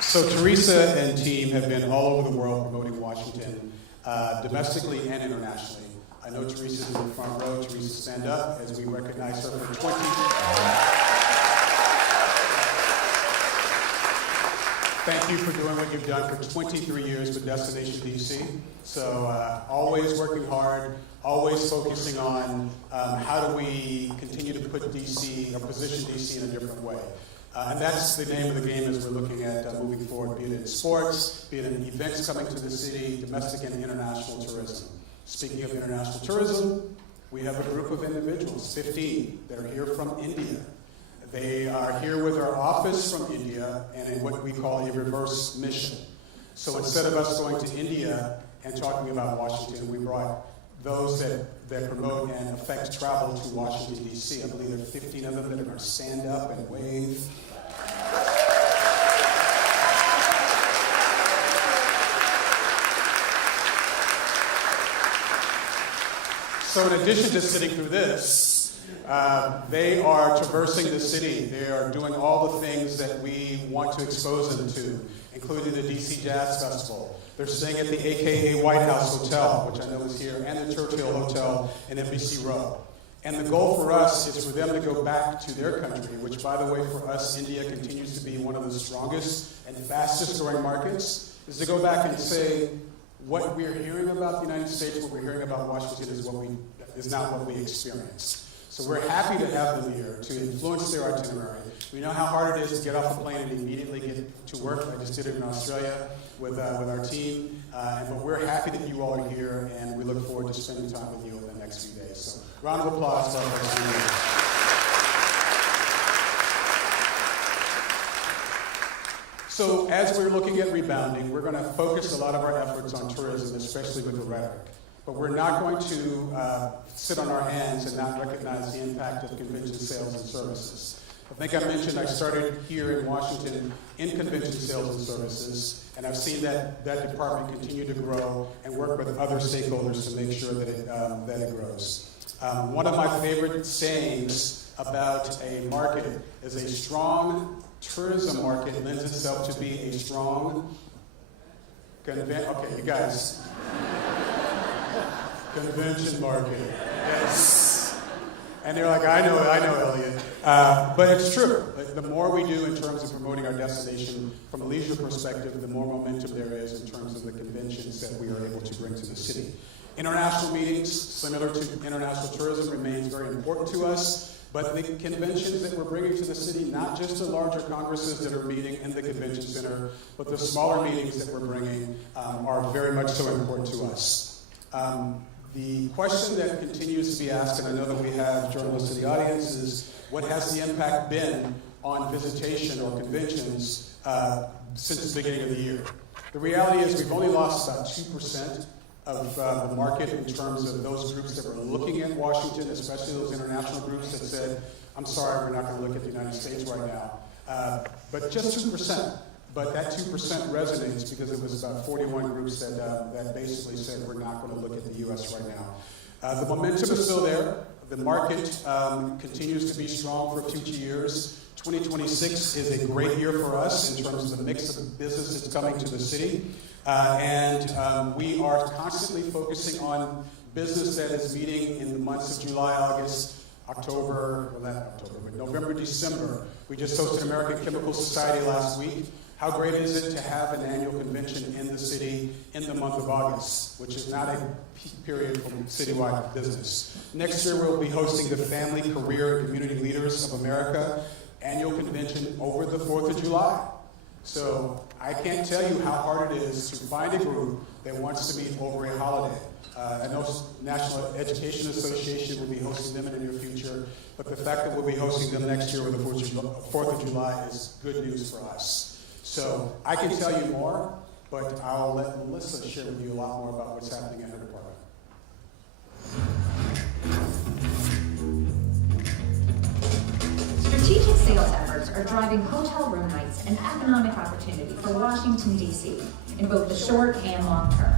So Teresa and team have been all over the world promoting Washington, domestically and internationally. I know Teresa's in the front row. Teresa, stand up as we recognize her for 20. Thank you for doing what you've done for 23 years with Destination DC. So always working hard, always focusing on how do we continue to put DC, or position DC in a different way. And that's the name of the game as we're looking at moving forward, be it in sports, be it in events coming to the city, domestic and international tourism. Speaking of international tourism, we have a group of individuals, 15, that are here from India. They are here with our office from India and in what we call a reverse mission. So instead of us going to India and talking about Washington, we brought those that promote and affect travel to Washington, D.C. I believe there are 15 of them that are going to stand up and wave. So in addition to sitting through this, they are traversing the city. They are doing all the things that we want to expose them to, including the DC Jazz Festival. They're staying at the AKA White House Hotel, which I know is here, and the Churchill Hotel in Embassy Row. And the goal for us is for them to go back to their country, which, by the way, for us, India continues to be one of the strongest and fastest growing markets, is to go back and say, what we're hearing about the United States, what we're hearing about Washington is not what we experience. So we're happy to have them here to influence their itinerary. We know how hard it is to get off a plane and immediately get to work. I just did it in Australia with our team. But we're happy that you all are here, and we look forward to spending time with you over the next few days. So round of applause for our first speaker. So as we're looking at rebounding, we're going to focus a lot of our efforts on tourism, especially with the rhetoric. But we're not going to sit on our hands and not recognize the impact of convention sales and services. I think I mentioned I started here in Washington in convention sales and services, and I've seen that department continue to grow and work with other stakeholders to make sure that it grows. One of my favorite sayings about a market is a strong tourism market lends itself to be a strong okay, you guys. Convention market. Yes. And they're like, I know, Elliot. But it's true. The more we do in terms of promoting our destination from a leisure perspective, the more momentum there is in terms of the conventions that we are able to bring to the city. International meetings, similar to international tourism, remains very important to us. But the conventions that we're bringing to the city, not just the larger congresses that are meeting in the convention center, but the smaller meetings that we're bringing are very much so important to us. The question that continues to be asked, and I know that we have journalists in the audience, is what has the impact been on visitation or conventions since the beginning of the year? The reality is we've only lost about 2% of the market in terms of those groups that were looking at Washington, especially those international groups that said, I'm sorry, we're not going to look at the United States right now. But just 2%. But that 2% resonates because it was about 41 groups that basically said we're not going to look at the U.S. right now. The momentum is still there. The market continues to be strong for future years. 2026 is a great year for us in terms of the mix of business that's coming to the city. We are constantly focusing on business that is meeting in the months of July, August, October, well not October, but November, December. We just hosted American Chemical Society last week. How great is it to have an annual convention in the city in the month of August, which is not a peak period for citywide business. Next year we'll be hosting the Family, Career, and Community Leaders of America annual convention over the 4th of July. So I can't tell you how hard it is to find a group that wants to meet over a holiday. I know National Education Association will be hosting them in the near future, but the fact that we'll be hosting them next year with the 4th of July is good news for us. So I can tell you more, but I'll let Melissa share with you a lot more about what's happening in her department. Strategic sales efforts are driving hotel room nights and economic opportunity for Washington, D.C. in both the short and long term.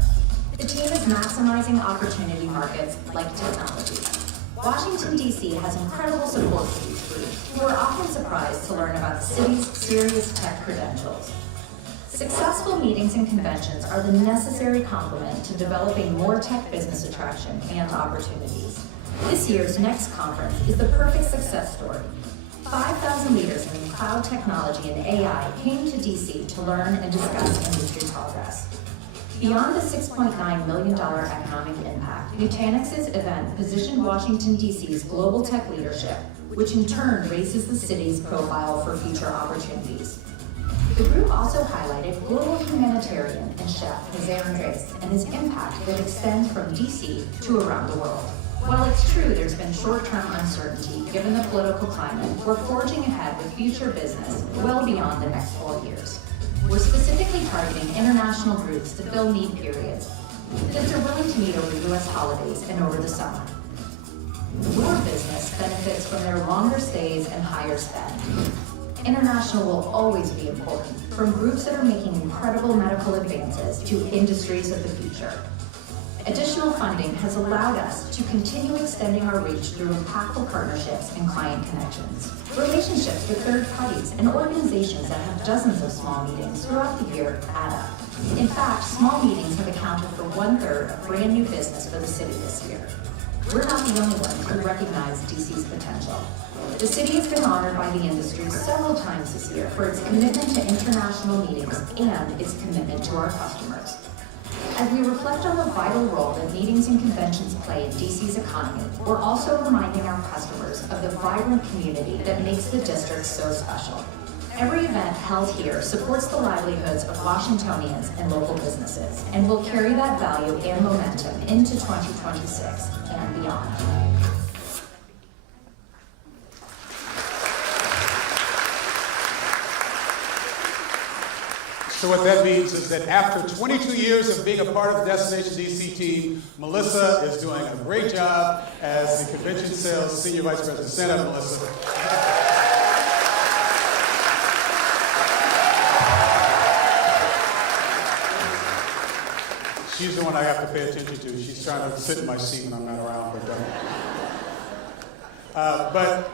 The team is maximizing opportunity markets like technology. Washington, D.C. has incredible support for these groups, who are often surprised to learn about the city's serious tech credentials. Successful meetings and conventions are the necessary complement to developing more tech business attraction and opportunities. This year's next conference is the perfect success story. 5,000 leaders in cloud technology and AI came to D.C. to learn and discuss industry progress. Beyond the $6.9 million economic impact, Nutanix's event positioned Washington, D.C.'s global tech leadership, which in turn raises the city's profile for future opportunities. The group also highlighted global humanitarian and chef Jose Andres and his impact that extends from D.C. to around the world. While it's true there's been short-term uncertainty given the political climate, we're forging ahead with future business well beyond the next 4 years. We're specifically targeting international groups to fill need periods that are willing to meet over U.S. holidays and over the summer. Your business benefits from their longer stays and higher spend. International will always be important, from groups that are making incredible medical advances to industries of the future. Additional funding has allowed us to continue extending our reach through impactful partnerships and client connections. Relationships with third parties and organizations that have dozens of small meetings throughout the year add up. In fact, small meetings have accounted for 1/3 of brand new business for the city this year. We're not the only ones who recognize DC's potential. The city has been honored by the industry several times this year for its commitment to international meetings and its commitment to our customers. As we reflect on the vital role that meetings and conventions play in DC's economy, we're also reminding our customers of the vibrant community that makes the district so special. Every event held here supports the livelihoods of Washingtonians and local businesses, and will carry that value and momentum into 2026 and beyond. So what that means is that after 22 years of being a part of the Destination DC team, Melissa is doing a great job as the Convention Sales Senior Vice President. Stand up, Melissa. She's the one I have to pay attention to. She's trying to sit in my seat when I'm not around, but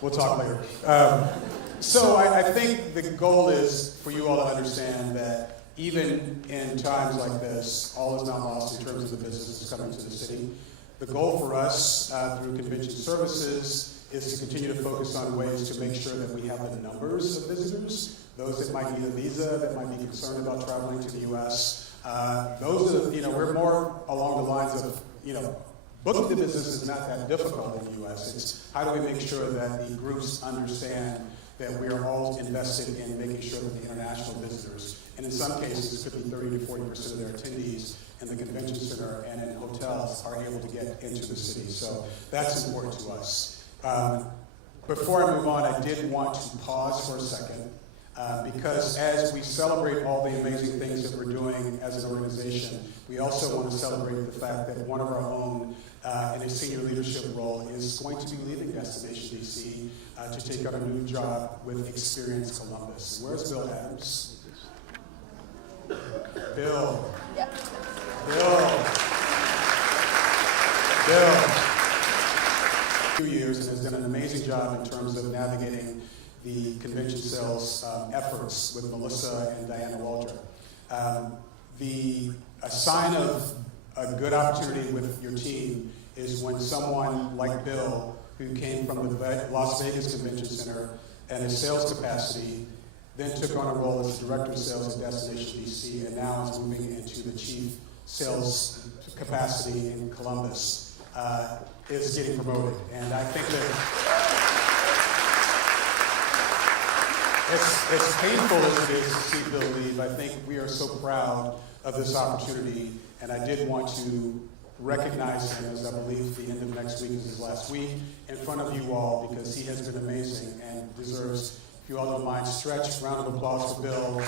we'll talk later. So I think the goal is for you all to understand that even in times like this, all is not lost in terms of the businesses coming to the city. The goal for us through convention services is to continue to focus on ways to make sure that we have the numbers of visitors, those that might need a visa, that might be concerned about traveling to the U.S. Those are, we're more along the lines of, booking the business is not that difficult in the U.S. It's how do we make sure that the groups understand that we are all invested in making sure that the international visitors, and in some cases it could be 30 to 40% of their attendees in the convention center and in hotels, are able to get into the city. So that's important to us. Before I move on, I did want to pause for a second because as we celebrate all the amazing things that we're doing as an organization, we also want to celebrate the fact that one of our own in a senior leadership role is going to be leaving Destination DC to take up a new job with Experience Columbus. Where's Bill Adams? Bill. Yep. Bill. 2 years and has done an amazing job in terms of navigating the convention sales efforts with Melissa and Diana Waldron. A sign of a good opportunity with your team is when someone like Bill, who came from the Las Vegas Convention Center and his sales capacity, then took on a role as Director of Sales at Destination DC, and now is moving into the Chief Sales capacity in Columbus, is getting promoted. And I think that as painful as it is to see Bill leave, I think we are so proud of this opportunity, and I did want to recognize him, as I believe the end of next week is his last week, in front of you all, because he has been amazing and deserves, if you all don't mind, stretch, round of applause for Bill.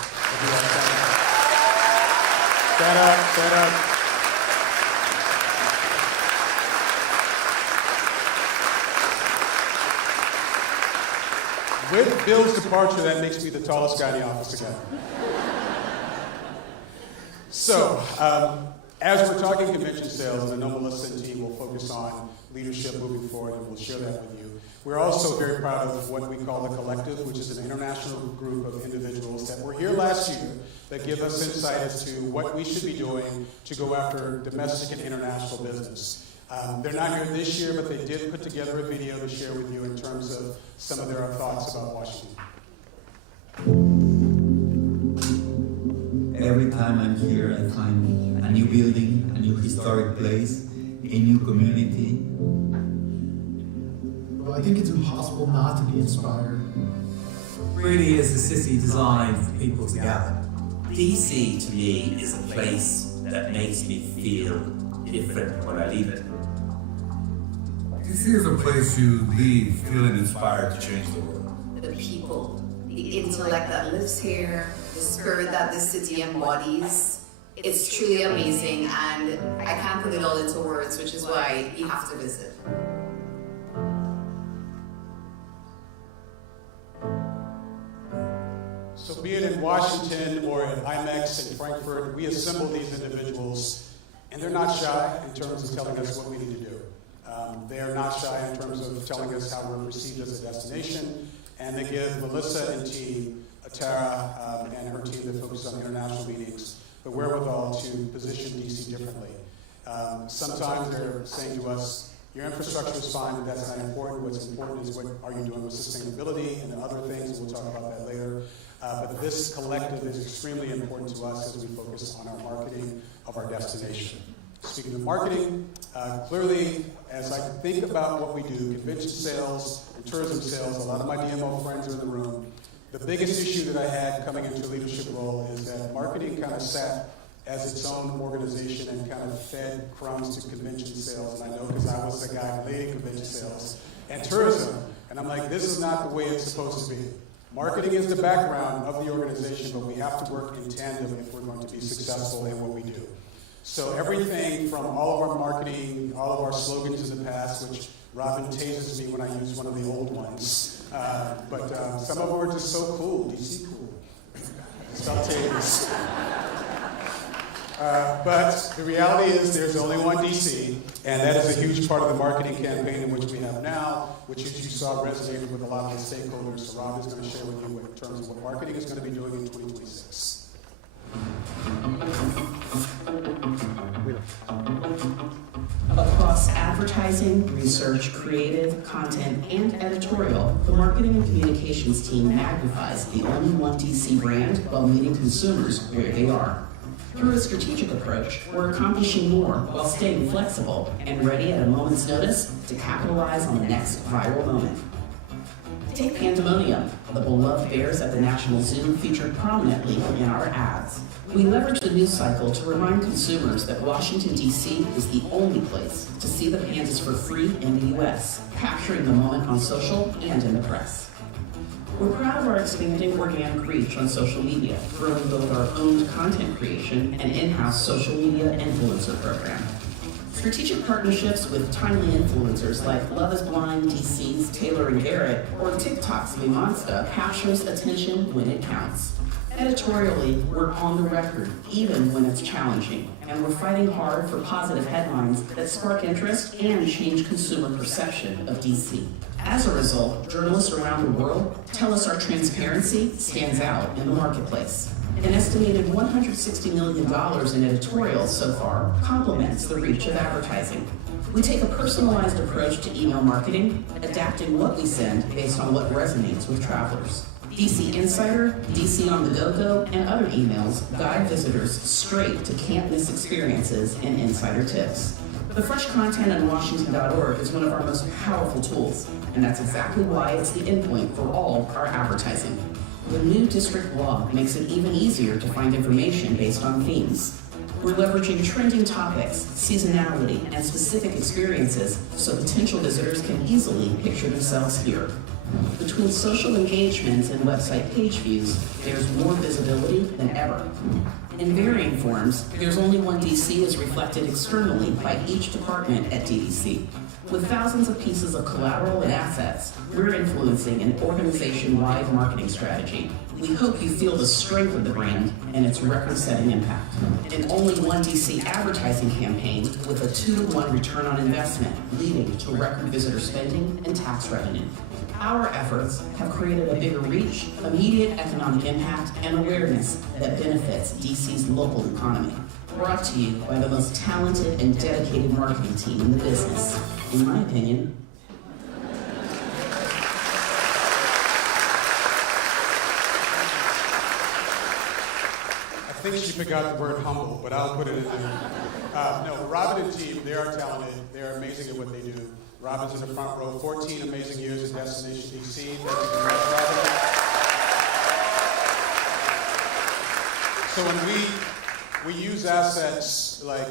Stand up, stand up. With Bill's departure, that makes me the tallest guy in the office again. So, as we're talking convention sales, and I know Melissa and team will focus on leadership moving forward, and we'll share that with you. We're also very proud of what we call the Collective, which is an international group of individuals that were here last year that give us insight as to what we should be doing to go after domestic and international business. They're not here this year, but they did put together a video to share with you in terms of some of their thoughts about Washington. Every time I'm here, I find a new building, a new historic place, a new community. Well, I think it's impossible not to be inspired. Really is a city designed for people to gather. DC to me is a place that makes me feel different when I leave it. DC is a place you leave feeling inspired to change the world. The people, the intellect that lives here, the spirit that this city embodies. It's truly amazing, and I can't put it all into words, which is why you have to visit. So be it in Washington or at IMEX in Frankfurt, we assemble these individuals, and they're not shy in terms of telling us what we need to do. They are not shy in terms of telling us how we're perceived as a destination, and they give Melissa and team, Tara and her team that focus on international meetings, the wherewithal to position DC differently. Sometimes they're saying to us, your infrastructure is fine, but that's not important. What's important is what are you doing with sustainability and other things. We'll talk about that later. But this collective is extremely important to us as we focus on our marketing of our destination. Speaking of marketing, clearly, as I think about what we do, convention sales and tourism sales, a lot of my DMO friends are in the room. The biggest issue that I had coming into a leadership role is that marketing kind of sat as its own organization and kind of fed crumbs to convention sales. And I know because I was the guy leading convention sales and tourism. And I'm like, this is not the way it's supposed to be. Marketing is the background of the organization, but we have to work in tandem if we're going to be successful in what we do. So everything from all of our marketing, all of our slogans in the past, which Robin tases me when I use one of the old ones. But some of them are just so cool. DC cool. Stop tasing. But the reality is there's only one DC, and that is a huge part of the marketing campaign in which we have now, which as you saw resonated with a lot of the stakeholders. So Rob is going to share with you in terms of what marketing is going to be doing in 2026. Across advertising, research, creative, content, and editorial, the marketing and communications team magnifies the only one DC brand while meeting consumers where they are. Through a strategic approach, we're accomplishing more while staying flexible and ready at a moment's notice to capitalize on the next viral moment. Take Pandemonium, the beloved bears at the National Zoo featured prominently in our ads. We leverage the news cycle to remind consumers that Washington, D.C. is the only place to see the pandas for free in the U.S., capturing the moment on social and in the press. We're proud of our expanding organic reach on social media, growing both our own content creation and in-house social media influencer program. Strategic partnerships with timely influencers like Love is Blind DC's Taylor and Garrett or TikTok's Monsta captures attention when it counts. Editorially, we're on the record, even when it's challenging, and we're fighting hard for positive headlines that spark interest and change consumer perception of DC. As a result, journalists around the world tell us our transparency stands out in the marketplace. An estimated $160 million in editorials so far complements the reach of advertising. We take a personalized approach to email marketing, adapting what we send based on what resonates with travelers. DC Insider, DC on the Go-Go, and other emails guide visitors straight to can't-miss experiences and insider tips. The fresh content on Washington.org is one of our most powerful tools, and that's exactly why it's the endpoint for all our advertising. The new district blog makes it even easier to find information based on themes. We're leveraging trending topics, seasonality, and specific experiences so potential visitors can easily picture themselves here. Between social engagements and website page views, there's more visibility than ever. In varying forms, There's Only One DC is reflected externally by each department at DDC. With thousands of pieces of collateral and assets, we're influencing an organization-wide marketing strategy. We hope you feel the strength of the brand and its record-setting impact. An Only One DC advertising campaign with a 2-to-1 return on investment, leading to record visitor spending and tax revenue. Our efforts have created a bigger reach, immediate economic impact, and awareness that benefits DC's local economy. Brought to you by the most talented and dedicated marketing team in the business, in my opinion. I think she forgot the word humble, but I'll put it in there. No, Robin and team, they are talented. They're amazing at what they do. Robin's in the front row, 14 amazing years at Destination DC. Thank you very much, Robin. So when we use assets like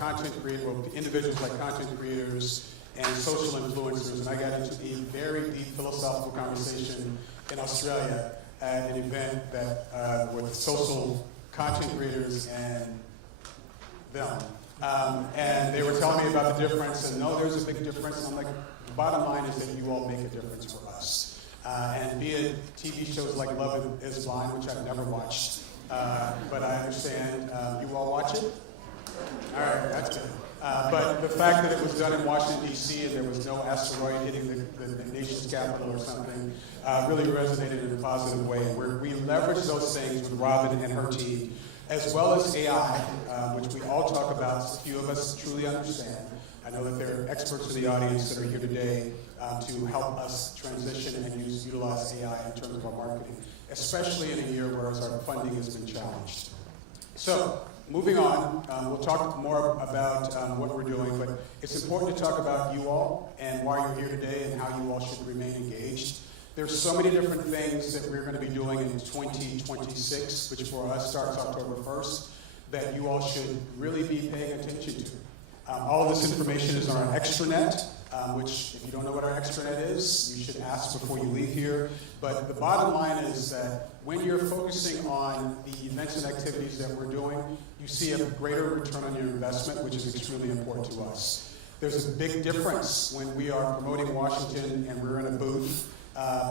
content creators, well, individuals like content creators and social influencers, and I got into a very deep philosophical conversation in Australia at an event that with social content creators and them. And they were telling me about the difference, and no, there's a big difference. And I'm like, the bottom line is that you all make a difference for us. And be it TV shows like Love is Blind, which I've never watched, but I understand you all watch it? All right, that's good. But the fact that it was done in Washington, D.C., and there was no asteroid hitting the nation's capital or something, really resonated in a positive way. We leveraged those things with Robin and her team, as well as AI, which we all talk about. A few of us truly understand. I know that there are experts in the audience that are here today to help us transition and utilize AI in terms of our marketing, especially in a year where our funding has been challenged. So, moving on, we'll talk more about what we're doing, but it's important to talk about you all and why you're here today and how you all should remain engaged. There's so many different things that we're going to be doing in 2026, which for us starts October 1st, that you all should really be paying attention to. All of this information is on our extranet, which if you don't know what our extranet is, you should ask before you leave here. But the bottom line is that when you're focusing on the events and activities that we're doing, you see a greater return on your investment, which is extremely important to us. There's a big difference when we are promoting Washington and we're in a booth,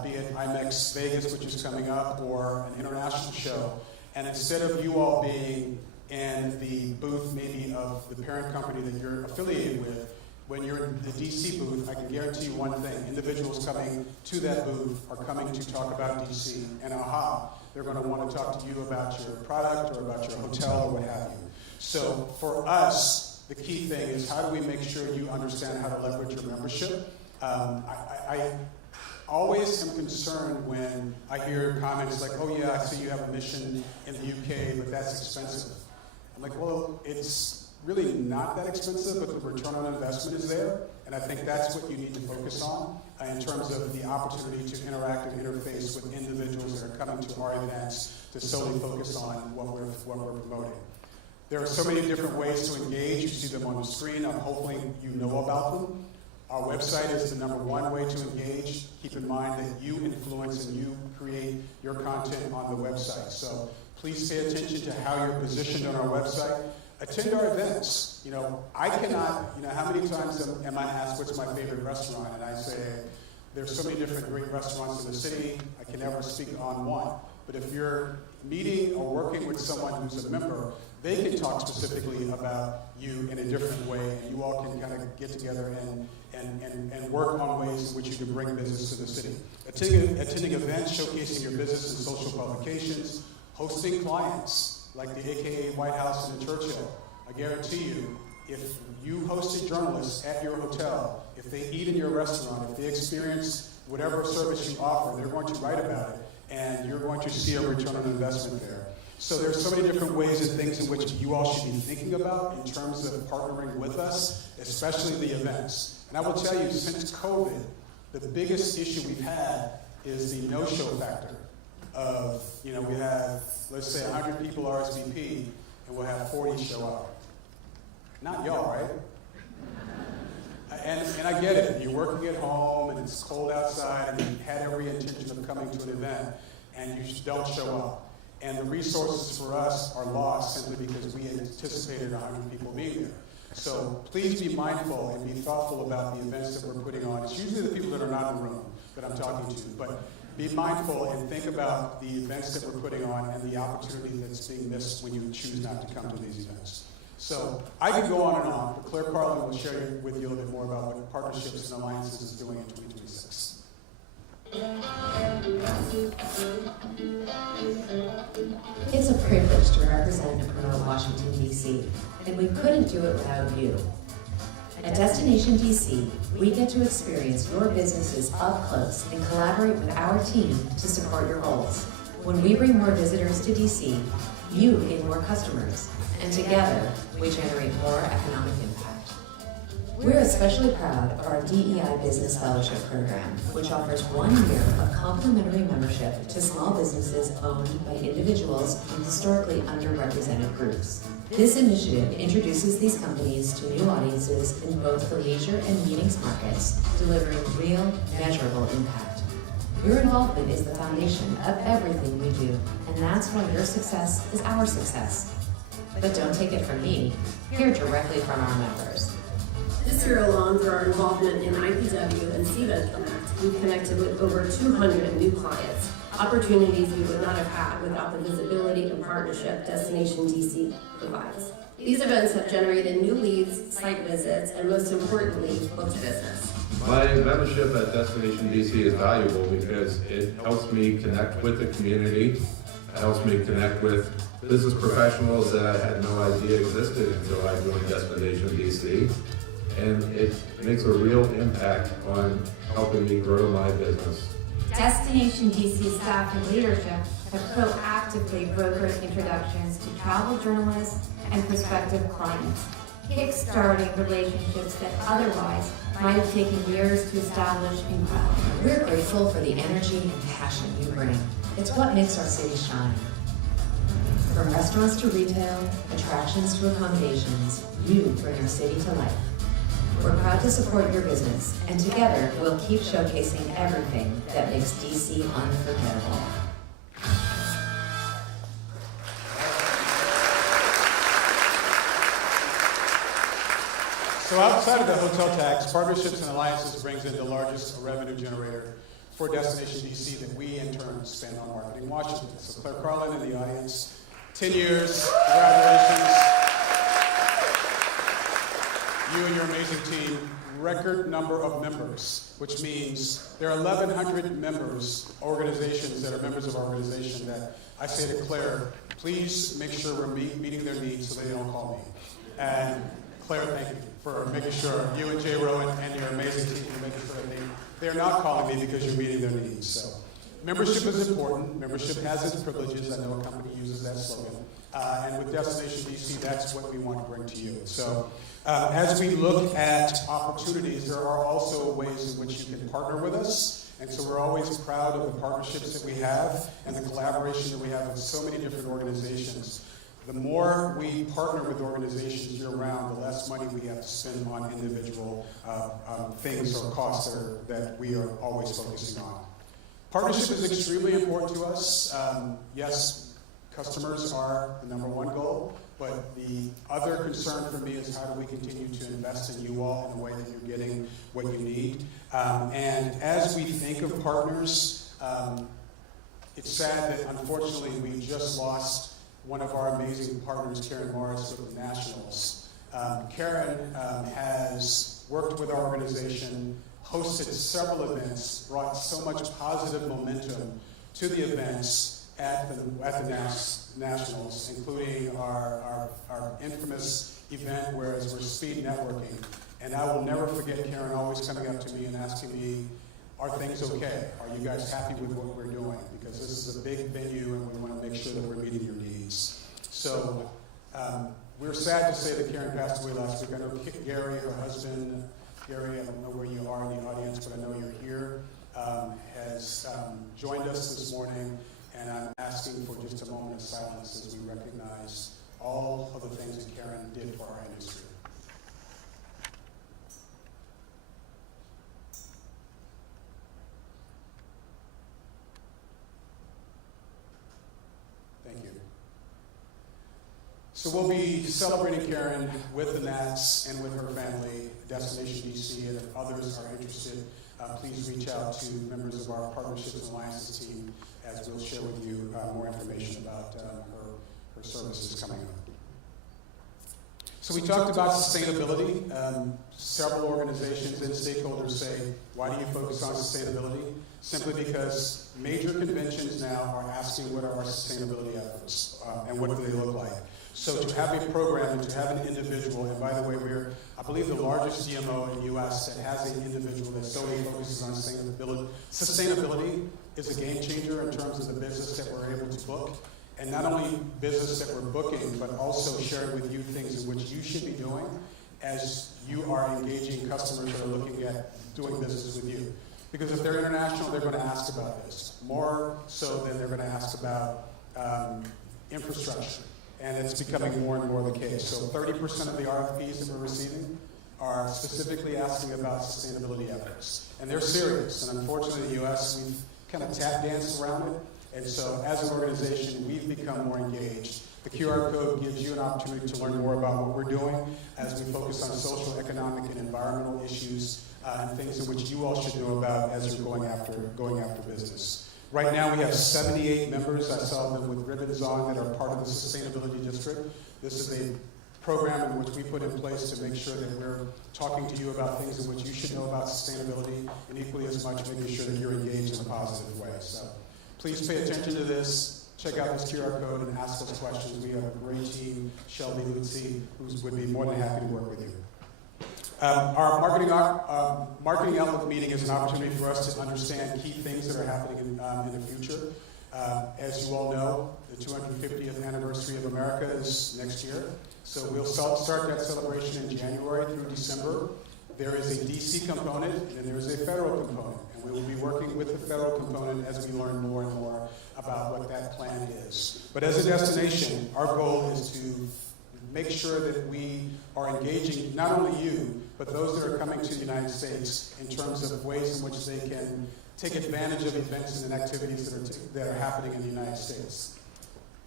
be it IMEX Vegas, which is coming up, or an international show. And instead of you all being in the booth maybe of the parent company that you're affiliated with, when you're in the DC booth, I can guarantee you one thing. Individuals coming to that booth are coming to talk about DC. And they're going to want to talk to you about your product or about your hotel or what have you. So for us, the key thing is how do we make sure you understand how to leverage your membership? I always am concerned when I hear comments like, oh yeah, I see you have a mission in the UK, but that's expensive. I'm like, well, it's really not that expensive, but the return on investment is there. And I think that's what you need to focus on in terms of the opportunity to interact and interface with individuals that are coming to our events to solely focus on what we're promoting. There are so many different ways to engage. You see them on the screen. Hopefully you know about them. Our website is the #1 way to engage. Keep in mind that you influence and you create your content on the website. So please pay attention to how you're positioned on our website. Attend our events. I cannot, how many times am I asked what's my favorite restaurant? And I say, there's so many different great restaurants in the city, I can never speak on one. But if you're meeting or working with someone who's a member, they can talk specifically about you in a different way, and you all can kind of get together and work on ways in which you can bring business to the city. Attending events showcasing your business and social publications, hosting clients like the AKA White House and the Churchill. I guarantee you, if you hosted journalists at your hotel, if they eat in your restaurant, if they experience whatever service you offer, they're going to write about it, and you're going to see a return on investment there. So there's so many different ways and things in which you all should be thinking about in terms of partnering with us, especially the events. And I will tell you, since COVID, the biggest issue we've had is the no-show factor of, we have, let's say 100 people RSVP, and we'll have 40 show up. Not y'all, right? And I get it. You're working at home, and it's cold outside, and you had every intention of coming to an event, and you just don't show up. And the resources for us are lost simply because we anticipated 100 people being there. So please be mindful and be thoughtful about the events that we're putting on. It's usually the people that are not in the room that I'm talking to, but be mindful and think about the events that we're putting on and the opportunity that's being missed when you choose not to come to these events. So I could go on, but Claire Carlin will share with you a little bit more about what Partnerships and Alliances is doing in 2026. It's a privilege to represent and promote Washington, D.C., and we couldn't do it without you. At Destination DC, we get to experience your businesses up close and collaborate with our team to support your goals. When we bring more visitors to DC, you gain more customers, and together, we generate more economic impact. We're especially proud of our DEI Business Fellowship Program, which offers 1 year of complimentary membership to small businesses owned by individuals from historically underrepresented groups. This initiative introduces these companies to new audiences in both the leisure and meetings markets, delivering real, measurable impact. Your involvement is the foundation of everything we do, and that's why your success is our success. But don't take it from me. Hear directly from our members. This year alone, through our involvement in IPW and CVED Connect, we've connected with over 200 new clients, opportunities we would not have had without the visibility and partnership Destination DC provides. These events have generated new leads, site visits, and most importantly, booked business. My membership at Destination DC is valuable because it helps me connect with the community, it helps me connect with business professionals that I had no idea existed until I joined Destination DC. And it makes a real impact on helping me grow my business. Destination DC staff and leadership have proactively brokered introductions to travel journalists and prospective clients, kickstarting relationships that otherwise might have taken years to establish and grow. We're grateful for the energy and passion you bring. It's what makes our city shine. From restaurants to retail, attractions to accommodations, you bring our city to life. We're proud to support your business, and together we'll keep showcasing everything that makes DC unforgettable. So outside of the hotel tax, Partnerships and Alliances brings in the largest revenue generator for Destination DC that we in turn spend on marketing Washington. So Claire Carlin in the audience, 10 years, congratulations. You and your amazing team, record number of members, which means there are 1,100 members, organizations that are members of our organization that I say to Claire, please make sure we're meeting their needs so they don't call me. And Claire, thank you for making sure you and Jay Rowan and your amazing team are making sure that they're not calling me because you're meeting their needs. So membership is important. Membership has its privileges. I know a company uses that slogan. And with Destination DC, that's what we want to bring to you. So as we look at opportunities, there are also ways in which you can partner with us. And so we're always proud of the partnerships that we have and the collaboration that we have with so many different organizations. The more we partner with organizations year-round, the less money we have to spend on individual things or costs that we are always focusing on. Partnership is extremely important to us. Yes, customers are the number one goal, but the other concern for me is how do we continue to invest in you all in a way that you're getting what you need. And as we think of partners, it's sad that unfortunately we just lost one of our amazing partners, Karen Morris with the Nationals. Karen has worked with our organization, hosted several events, brought so much positive momentum to the events at the Nationals, including our infamous event where we're speed networking. And I will never forget Karen always coming up to me and asking me, are things okay? Are you guys happy with what we're doing? Because this is a big venue and we want to make sure that we're meeting your needs. So we're sad to say that Karen passed away last week. I know Gary, her husband, Gary, I don't know where you are in the audience, but I know you're here, has joined us this morning, and I'm asking for just a moment of silence as we recognize all of the things that Karen did for our industry. Thank you. So we'll be celebrating Karen with the Nats and with her family, Destination DC, and if others are interested, please reach out to members of our Partnerships and Alliances team as we'll share with you more information about her services coming up. So we talked about sustainability. Several organizations and stakeholders say, why do you focus on sustainability? Simply because major conventions now are asking what are our sustainability efforts and what do they look like. So to have a program and to have an individual, and by the way, we're, I believe, the largest DMO in the U.S. that has an individual that solely focuses on sustainability. Sustainability is a game changer in terms of the business that we're able to book. And not only business that we're booking, but also sharing with you things in which you should be doing as you are engaging customers that are looking at doing business with you. Because if they're international, they're going to ask about this. More so than they're going to ask about infrastructure. And it's becoming more and more the case. So 30% of the RFPs that we're receiving are specifically asking about sustainability efforts. And they're serious. And unfortunately, in the U.S., we've kind of tap danced around it. And so as an organization, we've become more engaged. The QR code gives you an opportunity to learn more about what we're doing as we focus on social, economic, and environmental issues and things in which you all should know about as you're going after business. Right now we have 78 members. I saw them with ribbons on that are part of the Sustainability District. This is a program in which we put in place to make sure that we're talking to you about things in which you should know about sustainability, and equally as much making sure that you're engaged in a positive way. So please pay attention to this. Check out this QR code and ask us questions. We have a great team, Shelby Lutzi, who would be more than happy to work with you. Our marketing outlook meeting is an opportunity for us to understand key things that are happening in the future. As you all know, the 250th anniversary of America is next year. So we'll start that celebration in January through December. There is a DC component and there is a federal component. And we will be working with the federal component as we learn more and more about what that plan is. But as a destination, our goal is to make sure that we are engaging not only you, but those that are coming to the United States in terms of ways in which they can take advantage of events and activities that are happening in the United States.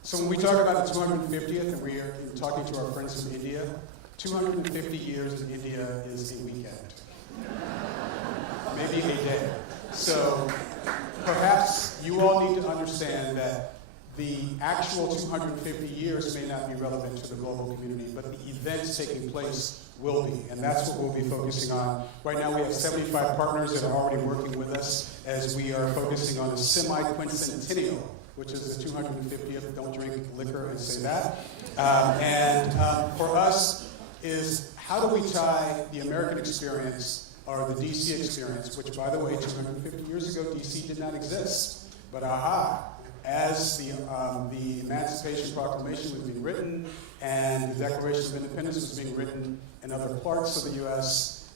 So when we talk about the 250th, and we are talking to our friends from India, 250 years in India is a weekend. Maybe a day. So perhaps you all need to understand that the actual 250 years may not be relevant to the global community, but the events taking place will be, and that's what we'll be focusing on. Right now we have 75 partners that are already working with us as we are focusing on the semi-quincentennial, which is the 250th, don't drink liquor and say that. For us is how do we tie the American experience or the DC experience, which by the way, 250 years ago, DC did not exist. But as the Emancipation Proclamation was being written and the Declaration of Independence was being written in other parts of the U.S.,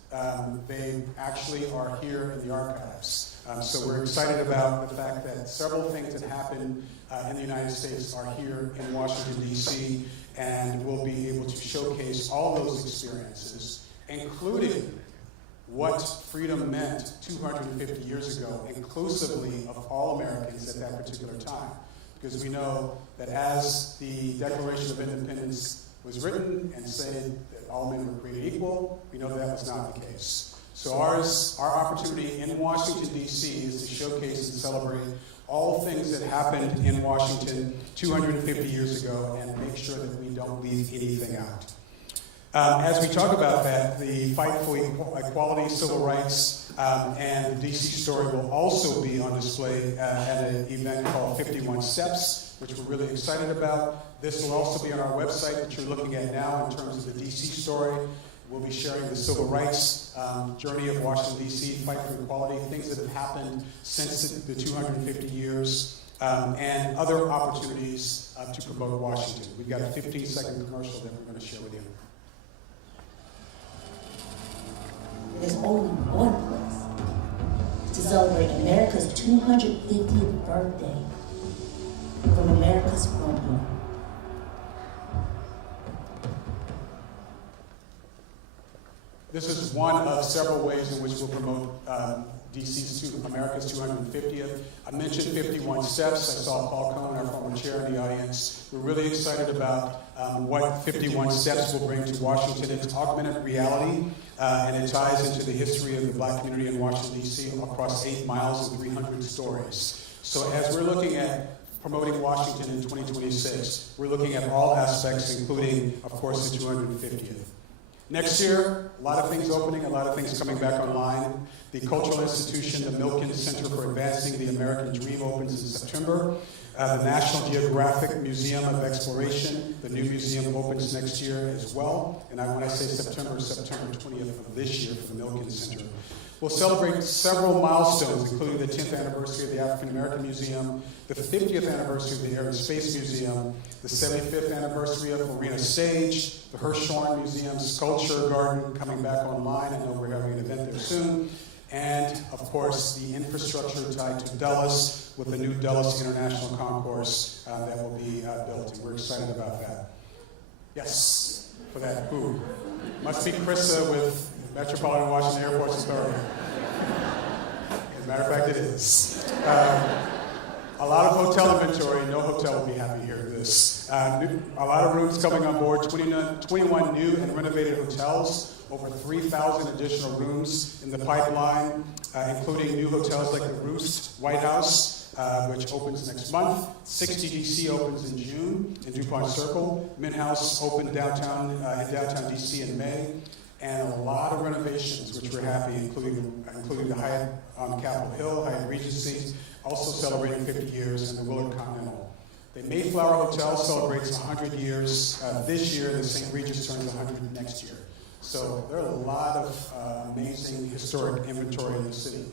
they actually are here in the archives. So we're excited about the fact that several things that happen in the United States are here in Washington, D.C., and we'll be able to showcase all those experiences, including what freedom meant 250 years ago, inclusively of all Americans at that particular time. Because we know that as the Declaration of Independence was written and said that all men were created equal, we know that was not the case. So our opportunity in Washington, D.C. is to showcase and celebrate all things that happened in Washington 250 years ago and make sure that we don't leave anything out. As we talk about that, the fight for equality, civil rights, and the DC story will also be on display at an event called 51 Steps, which we're really excited about. This will also be on our website that you're looking at now in terms of the DC story. We'll be sharing the civil rights journey of Washington, D.C., fight for equality, things that have happened since the 250 years, and other opportunities to promote Washington. We've got a 15-second commercial that we're going to share with you. There's only one place to celebrate America's 250th birthday from America's front yard. This is one of several ways in which we'll promote America's 250th. I mentioned 51 Steps. I saw Paul Cohen, our former chair, in the audience. We're really excited about what 51 Steps will bring to Washington. It's augmented reality, and it ties into the history of the Black community in Washington, D.C. across 8 miles and 300 stories. So as we're looking at promoting Washington in 2026, we're looking at all aspects, including, of course, the 250th. Next year, a lot of things opening, a lot of things coming back online. The cultural institution, the Milken Center for Advancing the American Dream, opens in September. The National Geographic Museum of Exploration, the new museum, opens next year as well. And when I say September, September 20th of this year for the Milken Center. We'll celebrate several milestones, including the 10th anniversary of the African American Museum, the 50th anniversary of the Air and Space Museum, the 75th anniversary of Marina Stage, the Hirshhorn Museum Sculpture Garden coming back online. I know we're having an event there soon. And, of course, the infrastructure tied to Dulles with the new Dulles International Concourse that will be built. And we're excited about that. Yes, for that. Who? Must be Krista with Metropolitan Washington Airports Authority. As a matter of fact, it is. A lot of hotel inventory. No hotel will be happy here with this. A lot of rooms coming on board. 21 new and renovated hotels. Over 3,000 additional rooms in the pipeline, including new hotels like the Roost White House, which opens next month. 60 DC opens in June in DuPont Circle. Mint House opened in downtown DC in May. And a lot of renovations, which we're happy, including the Hyatt on Capitol Hill, Hyatt Regency, also celebrating 50 years, and the Willard Continental. The Mayflower Hotel celebrates 100 years this year. The St. Regis turns 100 next year. So there are a lot of amazing historic inventory in the city.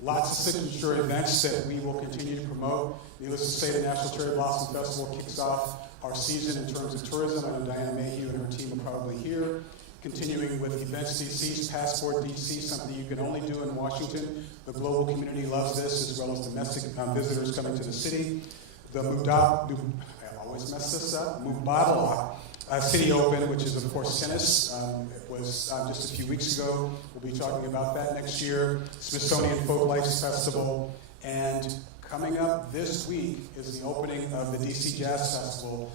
Lots of signature events that we will continue to promote. Needless to say, the National Cherry Blossom Festival kicks off our season in terms of tourism. I know Diana Mayhew and her team are probably here. Continuing with Events DC's Passport DC, something you can only do in Washington. The global community loves this, as well as domestic visitors coming to the city. The I always mess this up, Mubadala City Open, which is, of course, tennis. It was just a few weeks ago. We'll be talking about that next year. Smithsonian Folk Lights Festival. And coming up this week is the opening of the DC Jazz Festival,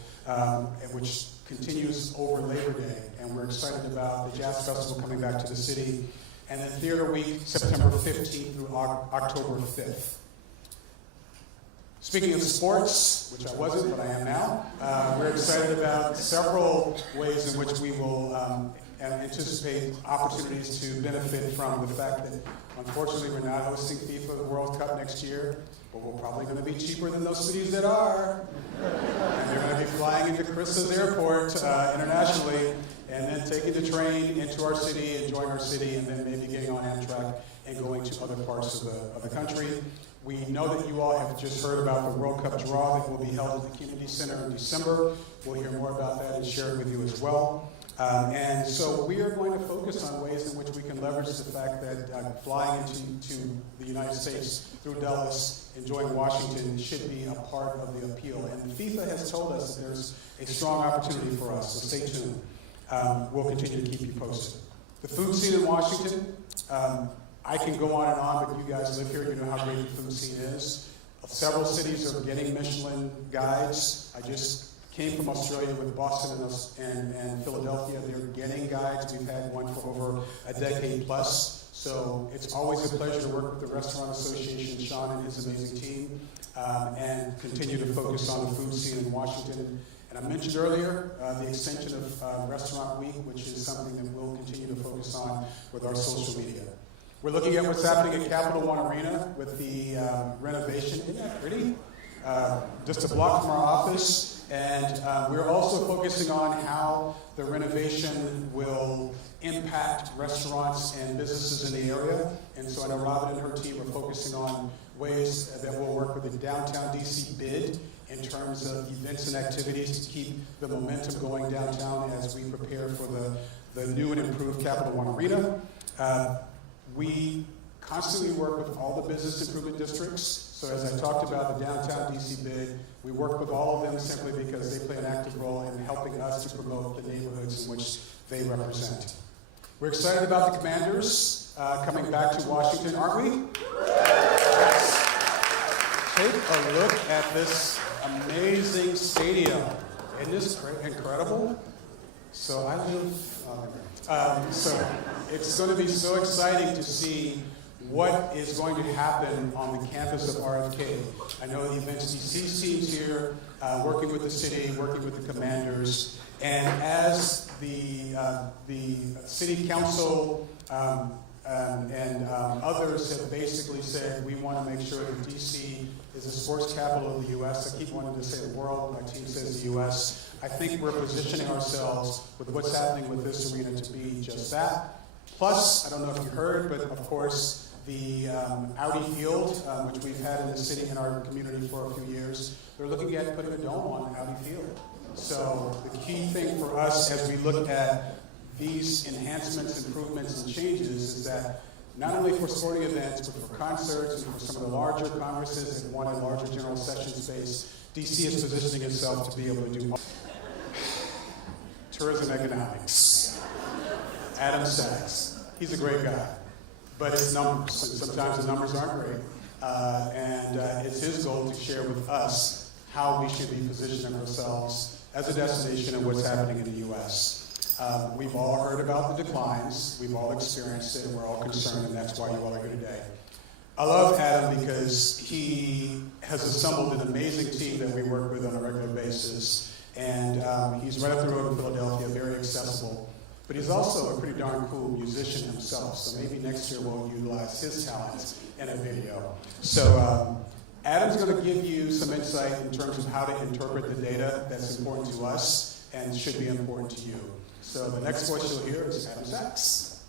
which continues over Labor Day. And we're excited about the Jazz Festival coming back to the city. And then Theater Week, September 15th through October 5th. Speaking of sports, which I wasn't, but I am now, we're excited about several ways in which we will anticipate opportunities to benefit from the fact that, unfortunately, we're not hosting FIFA World Cup next year, but we're probably going to be cheaper than those cities that are. And they're going to be flying into Krista's airport internationally, and then taking the train into our city, enjoying our city, and then maybe getting on Amtrak and going to other parts of the country. We know that you all have just heard about the World Cup draw that will be held at the Community Center in December. We'll hear more about that and share it with you as well. And so we are going to focus on ways in which we can leverage the fact that flying into the United States through Dulles, enjoying Washington, should be a part of the appeal. And FIFA has told us that there's a strong opportunity for us, so stay tuned. We'll continue to keep you posted. The food scene in Washington, I can go on, but you guys live here, you know how great the food scene is. Several cities are getting Michelin guides. I just came from Australia with Boston and Philadelphia. They're getting guides. We've had one for over a decade plus. So it's always a pleasure to work with the Restaurant Association, Sean and his amazing team, and continue to focus on the food scene in Washington. And I mentioned earlier the extension of Restaurant Week, which is something that we'll continue to focus on with our social media. We're looking at what's happening at Capital One Arena with the renovation. Isn't that pretty? Just a block from our office. And we're also focusing on how the renovation will impact restaurants and businesses in the area. And so I know Robin and her team are focusing on ways that we'll work with the Downtown DC bid in terms of events and activities to keep the momentum going downtown as we prepare for the new and improved Capital One Arena. We constantly work with all the business improvement districts. So as I talked about the Downtown DC bid, we work with all of them simply because they play an active role in helping us to promote the neighborhoods in which they represent. We're excited about the Commanders coming back to Washington, aren't we? Yes. Take a look at this amazing stadium. Isn't this incredible? So I live, so it's going to be so exciting to see what is going to happen on the campus of RFK. I know the Events DC team's here, working with the city, working with the Commanders, and as the city council and others have basically said, we want to make sure that DC is the sports capital of the U.S. I keep wanting to say the world, my team says the U.S. I think we're positioning ourselves with what's happening with this arena to be just that. Plus, I don't know if you heard, but of course, the Audi Field, which we've had in the city and our community for a few years, they're looking at putting a dome on Audi Field. So the key thing for us as we look at these enhancements, improvements, and changes is that not only for sporting events, but for concerts and for some of the larger congresses that want a larger general session space, DC is positioning itself to be able to do tourism economics. Adam Sachs, he's a great guy, but it's numbers, and sometimes the numbers aren't great. And it's his goal to share with us how we should be positioning ourselves as a destination and what's happening in the U.S. We've all heard about the declines, we've all experienced it, we're all concerned, and that's why you all are here today. I love Adam because he has assembled an amazing team that we work with on a regular basis, and he's right up the road in Philadelphia, very accessible. But he's also a pretty darn cool musician himself, so maybe next year we'll utilize his talents in a video. So Adam's going to give you some insight in terms of how to interpret the data that's important to us and should be important to you. So the next voice you'll hear is Adam Sachs.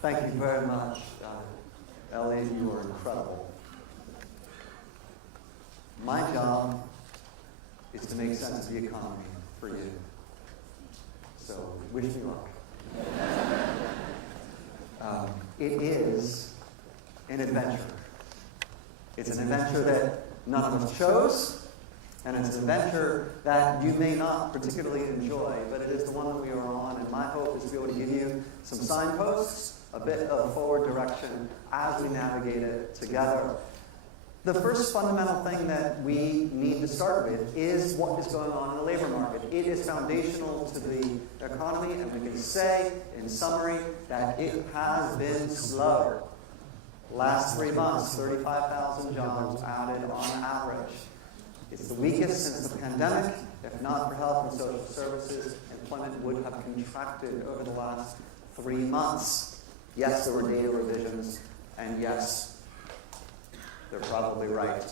Thank you very much, Ellie. You are incredible. My job is to make sense of the economy for you. So, wish me luck. It is an adventure. It's an adventure that none of us chose, and it's an adventure that you may not particularly enjoy, but it is the one that we are on, and my hope is to be able to give you some signposts, a bit of forward direction as we navigate it together. The first fundamental thing that we need to start with is what is going on in the labor market. It is foundational to the economy, and we can say, in summary, that it has been slow. Last 3 months, 35,000 jobs added on average. It's the weakest since the pandemic. If not for health and social services, employment would have contracted over the last 3 months. Yes, there were data revisions, and yes, they're probably right.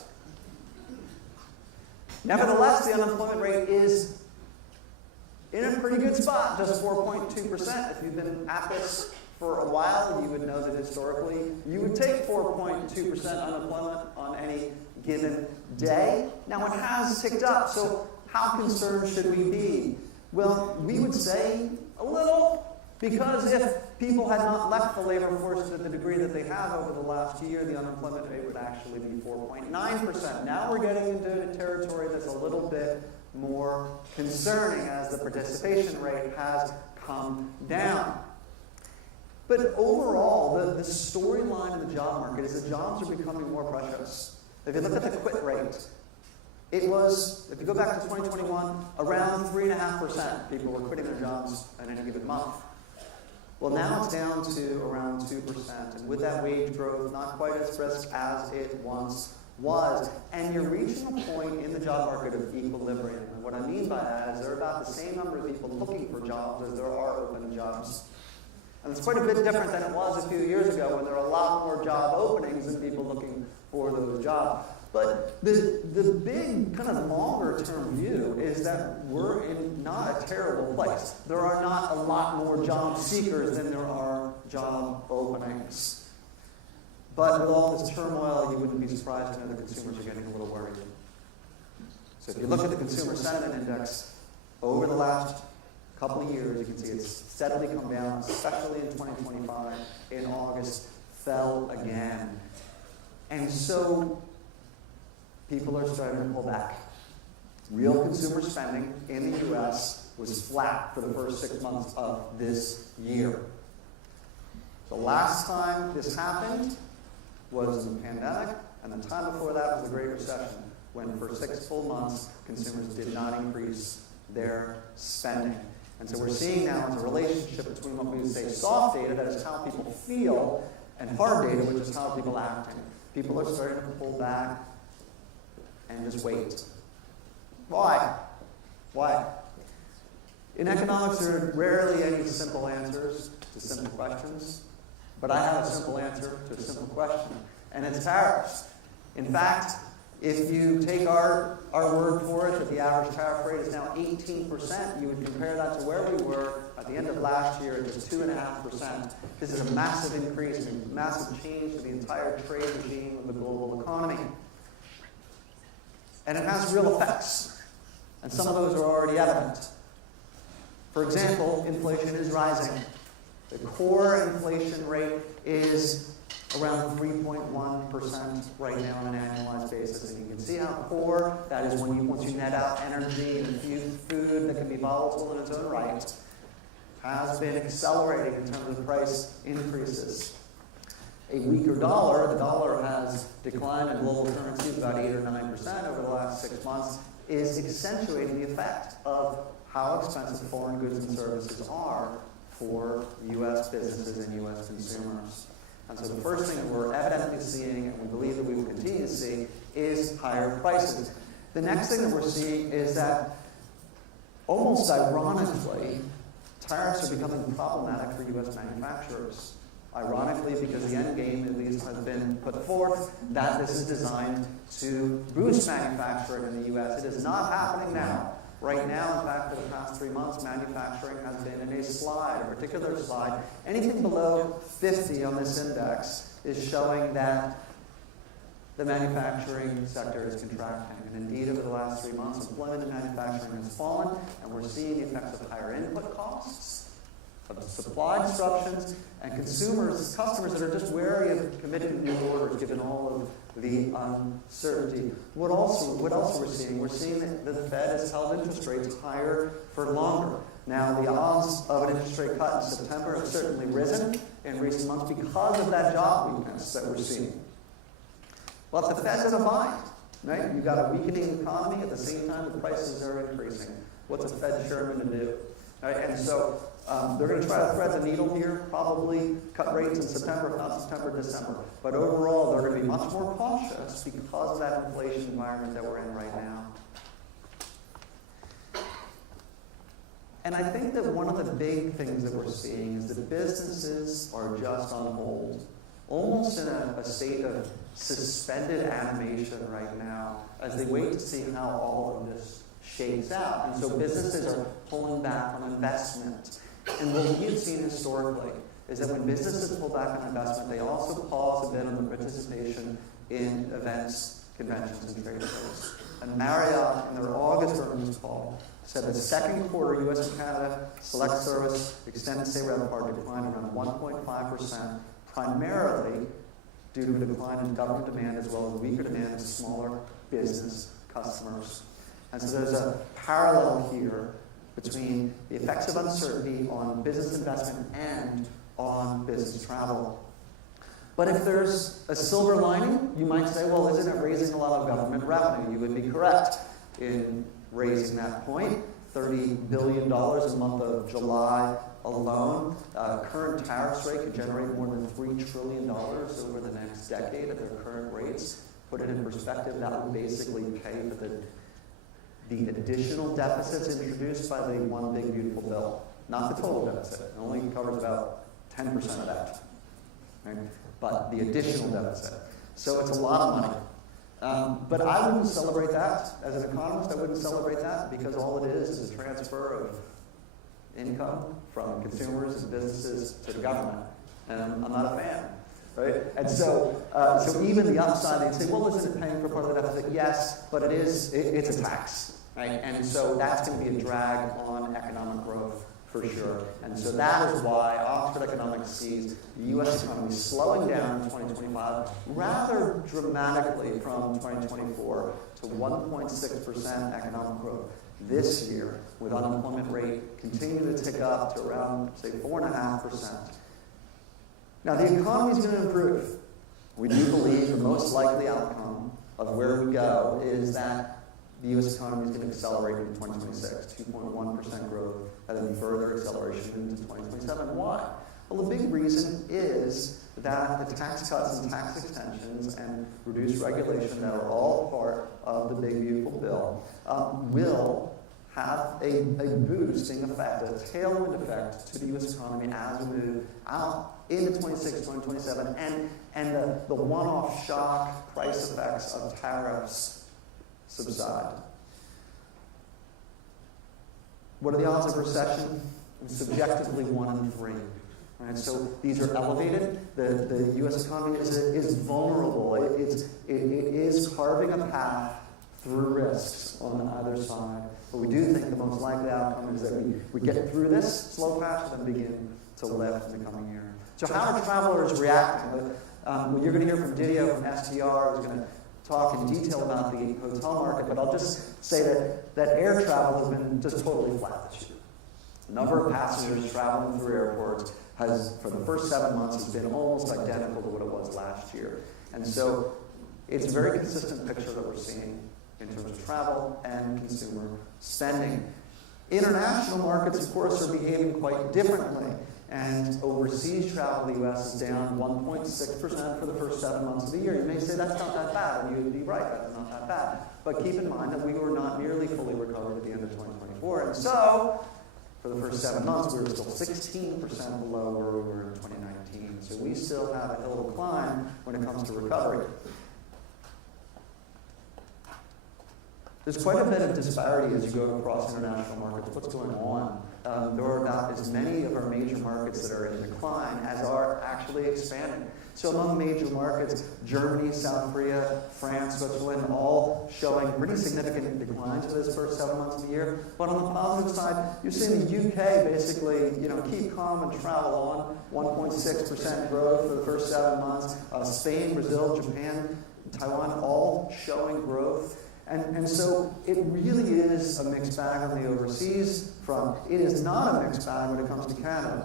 Nevertheless, the unemployment rate is in a pretty good spot, just 4.2%. If you've been at this for a while, you would know that historically you would take 4.2% unemployment on any given day. Now it has ticked up, so how concerned should we be? Well, we would say a little, because if people had not left the labor force to the degree that they have over the last year, the unemployment rate would actually be 4.9%. Now we're getting into a territory that's a little bit more concerning as the participation rate has come down. But overall, the storyline in the job market is that jobs are becoming more precious. If you look at the quit rate, It was, if you go back to 2021, around 3.5% people were quitting their jobs in any given month. Well, now it's down to around 2%, and with that wage growth, not quite as brisk as it once was. And you're reaching a point in the job market of equilibrium. And what I mean by that is there are about the same number of people looking for jobs as there are open jobs. And it's quite a bit different than it was a few years ago when there were a lot more job openings than people looking for those jobs. But the big kind of longer term view is that we're in not a terrible place. There are not a lot more job seekers than there are job openings. But with all this turmoil, you wouldn't be surprised to know that consumers are getting a little worried. So if you look at the Consumer Sentiment Index, over the last couple of years, you can see it's steadily come down, especially in 2025. In August, fell again. And so people are starting to pull back. Real consumer spending in the U.S. was flat for the first 6 months of this year. The last time this happened was the pandemic, and the time before that was the Great Recession, when for 6 full months, consumers did not increase their spending. And so we're seeing now it's a relationship between what we would say soft data, that is how people feel, and hard data, which is how people are acting. People are starting to pull back and just wait. Why? Why? In economics, there are rarely any simple answers to simple questions, but I have a simple answer to a simple question, and it's tariffs. In fact, if you take our word for it, that the average tariff rate is now 18%, you would compare that to where we were at the end of last year at just 2.5%. This is a massive increase, a massive change to the entire trade regime of the global economy. And it has real effects, and some of those are already evident. For example, inflation is rising. The core inflation rate is around 3.1% right now on an annualized basis. And you can see how core, that is once you net out energy and food that can be volatile in its own right, has been accelerating in terms of price increases. A weaker dollar, the dollar has declined in global currencies about 8 or 9% over the last 6 months, is accentuating the effect of how expensive foreign goods and services are for U.S. businesses and U.S. consumers. And so the first thing that we're evidently seeing, and we believe that we will continue to see, is higher prices. The next thing that we're seeing is that, almost ironically, tariffs are becoming problematic for U.S. manufacturers. Ironically, because the end game, at least, has been put forth that this is designed to boost manufacturing in the U.S. It is not happening now. Right now, in fact, for the past 3 months, manufacturing has been in a slide, a particular slide. Anything below 50 on this index is showing that the manufacturing sector is contracting. And indeed, over the last 3 months, employment in manufacturing has fallen, and we're seeing the effects of higher input costs, of supply disruptions, and customers that are just wary of committing to new orders given all of the uncertainty. What else we're seeing? We're seeing that the Fed has held interest rates higher for longer. Now, the odds of an interest rate cut in September have certainly risen in recent months because of that job weakness that we're seeing. But the Fed's in a bind, right? You've got a weakening economy at the same time the prices are increasing. What's a Fed chairman to do? Right? And so they're going to try to thread the needle here, probably cut rates in September, if not September, December. But overall, they're going to be much more cautious because of that inflation environment that we're in right now. And I think that one of the big things that we're seeing is that businesses are just on hold, almost in a state of suspended animation right now, as they wait to see how all of this shakes out. And so businesses are pulling back on investment. And what we've seen historically is that when businesses pull back on investment, they also pause a bit on the participation in events, conventions, and trade shows. And Marriott, in their August earnings call, said that the second quarter U.S. and Canada select service extended stay RevPAR declined around 1.5%, primarily due to a decline in government demand as well as weaker demand of smaller business customers. And so there's a parallel here between the effects of uncertainty on business investment and on business travel. But if there's a silver lining, you might say, well, isn't it raising a lot of government revenue? You would be correct in raising that point. $30 billion in the month of July alone. Current tariffs rate could generate more than $3 trillion over the next decade at their current rates. Put it in perspective, that would basically pay for the additional deficits introduced by the One Big Beautiful Bill. Not the total deficit. It only covers about 10% of that. Right? But the additional deficit. So it's a lot of money. But I wouldn't celebrate that. As an economist, I wouldn't celebrate that because all it is a transfer of income from consumers and businesses to the government. And I'm not a fan. Right? And so even the upside, they'd say, well, isn't it paying for part of the deficit? Yes, but it's a tax. Right? And so that's going to be a drag on economic growth for sure. And so that is why Oxford Economics sees the U.S. economy slowing down in 2025 rather dramatically from 2024 to 1.6% economic growth this year, with unemployment rate continuing to tick up to around, say, 4.5%. Now, the economy is going to improve. We do believe the most likely outcome of where we go is that the U.S. economy is going to accelerate in 2026, 2.1% growth, and then further acceleration into 2027. Why? Well, the big reason is that the tax cuts and tax extensions and reduced regulation that are all part of the Big Beautiful Bill will have a boosting effect, a tailwind effect to the U.S. economy as we move out into 2026, 2027, and the one-off shock price effects of tariffs subside. What are the odds of recession? Subjectively 1 in 3. Right? So these are elevated. The U.S. economy is vulnerable. It is carving a path through risks on either side. But we do think the most likely outcome is that we get through this slow patch and then begin to lift in the coming year. So how are travelers reacting? Well, you're going to hear from Didio from STR, who's going to talk in detail about the hotel market, but I'll just say that air travel has been just totally flat this year. The number of passengers traveling through airports has, for the first 7 months, has been almost identical to what it was last year. And so it's a very consistent picture that we're seeing in terms of travel and consumer spending. International markets, of course, are behaving quite differently. And overseas travel in the U.S. is down 1.6% for the first 7 months of the year. You may say that's not that bad, and you would be right, that's not that bad. But keep in mind that we were not nearly fully recovered at the end of 2024. And so, for the first 7 months, we were still 16% below where we were in 2019. So we still have a hill to climb when it comes to recovery. There's quite a bit of disparity as you go across international markets. What's going on? There are about as many of our major markets that are in decline as are actually expanding. So among major markets, Germany, South Korea, France, Switzerland, all showing pretty significant declines for this first 7 months of the year. But on the positive side, you're seeing the UK basically, keep calm and travel on. 1.6% growth for the first 7 months. Spain, Brazil, Japan, Taiwan, all showing growth. And so it really is a mixed bag on the overseas front. It is not a mixed bag when it comes to Canada.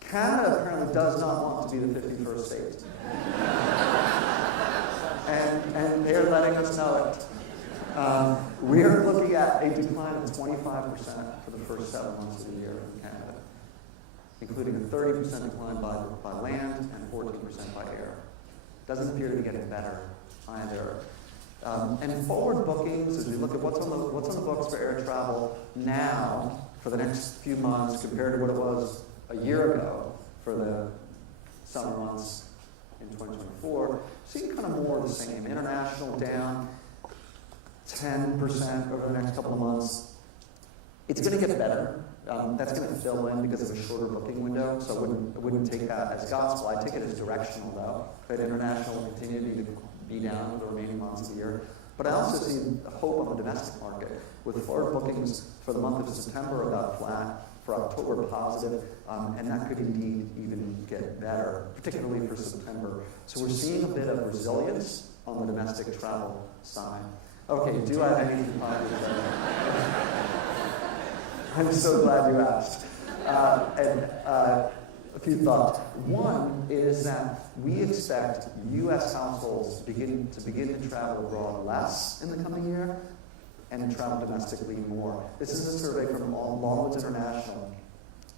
Canada apparently does not want to be the 51st state. and they're letting us know it. We are looking at a decline of 25% for the first 7 months of the year in Canada, including a 30% decline by land and 14% by air. Doesn't appear to be getting better either. And forward bookings, as we look at what's on the books for air travel now for the next few months compared to what it was a year ago for the summer months in 2024, seeing kind of more of the same. International down 10% over the next couple of months. It's going to get better. That's going to fill in because of a shorter booking window, so I wouldn't take that as gospel. I take it as directional, though. But international will continue to be down for the remaining months of the year. But I also see hope on the domestic market, with forward bookings for the month of September about flat, for October positive, and that could indeed even get better, particularly for September. So we're seeing a bit of resilience on the domestic travel side. Okay, do I have anything positive to say? I'm so glad you asked. a few thoughts. One is that we expect U.S. households to begin to travel abroad less in the coming year and to travel domestically more. This is a survey from Longwoods International.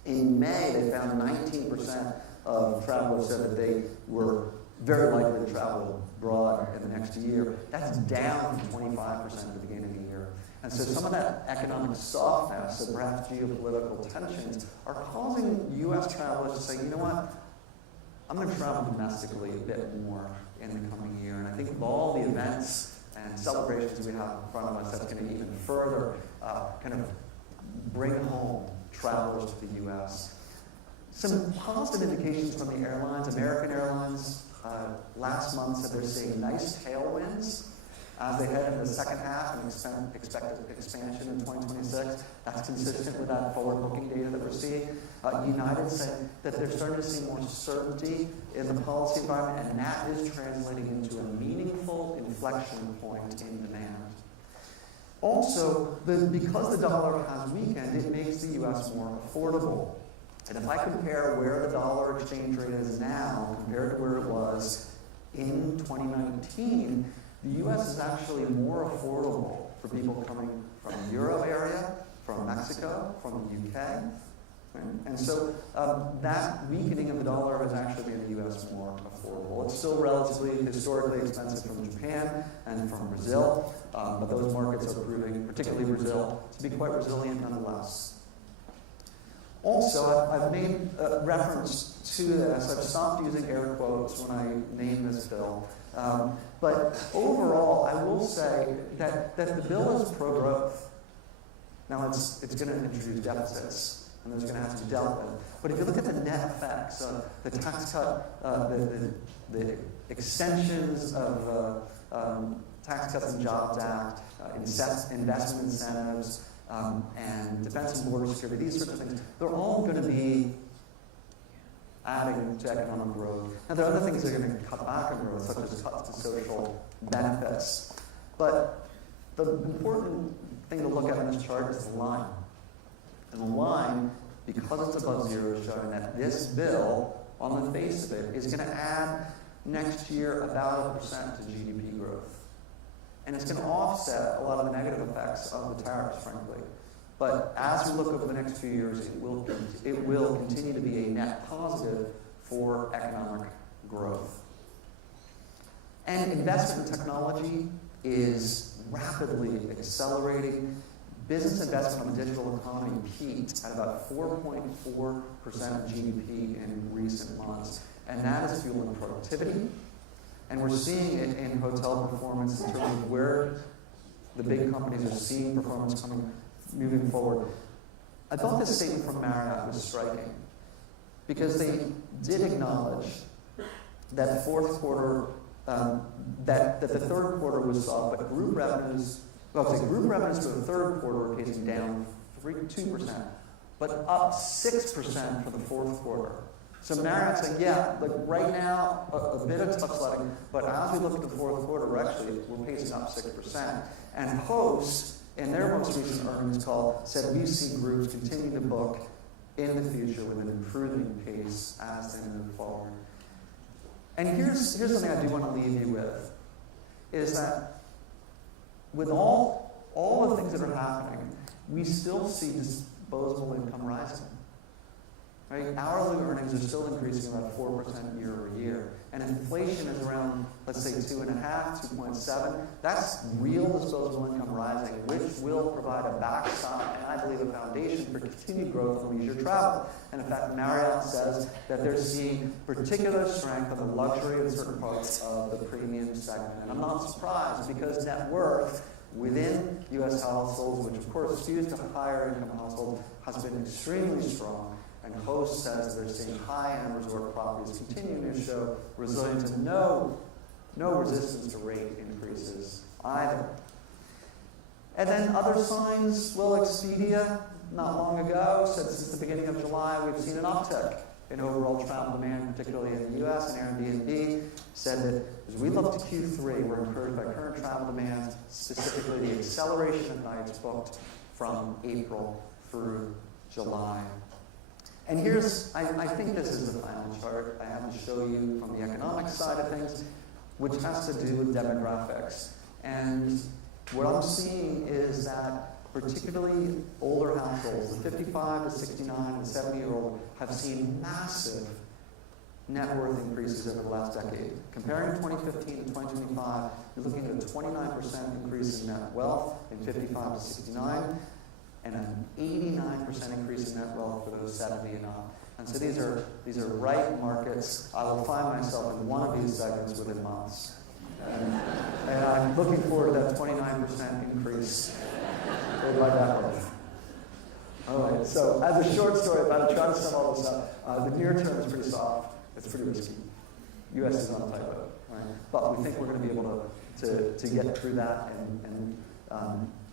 In May, they found 19% of travelers said that they were very likely to travel abroad in the next year. That's down from 25% at the beginning of the year. And so some of that economic softness and perhaps geopolitical tensions are causing U.S. travelers to say, you know what, I'm going to travel domestically a bit more in the coming year. And I think with all the events and celebrations we have in front of us, that's going to even further kind of bring home travelers to the U.S. Some positive indications from the airlines. American Airlines last month said they're seeing nice tailwinds as they head into the second half and expect expansion in 2026. That's consistent with that forward booking data that we're seeing. United said that they're starting to see more certainty in the policy environment, and that is translating into a meaningful inflection point in demand. Also, because the dollar has weakened, it makes the U.S. more affordable. And if I compare where the dollar exchange rate is now compared to where it was in 2019, the U.S. is actually more affordable for people coming from the Euro area, from Mexico, from the UK. Right? And so that weakening of the dollar has actually made the U.S. more affordable. It's still relatively historically expensive from Japan and from Brazil, but those markets are proving, particularly Brazil, to be quite resilient nonetheless. Also, I've made reference to this. I've stopped using air quotes when I name this bill. But overall, I will say that the bill is pro-growth. Now, it's going to introduce deficits, and there's going to have to be dealt with. But if you look at the net effects of the tax cut, the extensions of Tax Cuts and Jobs Act, investment incentives, and defense and border security, these sorts of things, they're all going to be adding to economic growth. Now, there are other things that are going to cut back on growth, such as cuts to social benefits. But the important thing to look at in this chart is the line. And the line, because it's above zero, is showing that this bill, on the face of it, is going to add next year about 1% to GDP growth. And it's going to offset a lot of the negative effects of the tariffs, frankly. But as we look over the next few years, it will continue to be a net positive for economic growth. And investment in technology is rapidly accelerating. Business investment on the digital economy peaked at about 4.4% of GDP in recent months. And that is fueling productivity. And we're seeing it in hotel performance in terms of where the big companies are seeing performance moving forward. I thought this statement from Marriott was striking because they did acknowledge that the fourth quarter, that the third quarter was soft, but group revenues for the third quarter were pacing down 2%, but up 6% for the fourth quarter. So Marriott's saying, yeah, like right now, a bit of tough sledding, but as we look at the fourth quarter, we're pacing up 6%. And Host, in their most recent earnings call, said we see groups continue to book in the future with an improving pace as they move forward. And here's something I do want to leave you with, is that with all the things that are happening, we still see disposable income rising. Right? Hourly earnings are still increasing about 4% year over year. And inflation is around, let's say, 2.5%, 2.7%. That's real disposable income rising, which will provide a backstop and I believe a foundation for continued growth in leisure travel. And in fact, Marriott says that they're seeing particular strength of the luxury in certain parts of the premium segment. And I'm not surprised because net worth within U.S. households, which of course skews to higher income households, has been extremely strong. And Host says they're seeing high-end resort properties continuing to show resilience and no resistance to rate increases either. And then other signs, well, Expedia, not long ago, said since the beginning of July, we've seen an uptick in overall travel demand, particularly in the U.S., and Airbnb said that as we look to Q3, we're encouraged by current travel demand, specifically the acceleration of nights booked from April through July. And here's, I think this is the final chart I have to show you from the economic side of things, which has to do with demographics. And what I'm seeing is that particularly older households, the 55 to 69 and 70-year-old, have seen massive net worth increases over the last decade. Comparing 2015 to 2025, you're looking at a 29% increase in net wealth in 55 to 69, and an 89% increase in net wealth for those 70 and up. And so these are ripe markets. I will find myself in one of these segments within months. And I'm looking forward to that 29% increase in my net worth. All right, so as a short story, if I try to sum all this up, the near term is pretty soft. It's pretty risky. U.S. is on a tight boat, right? But we think we're going to be able to get through that, and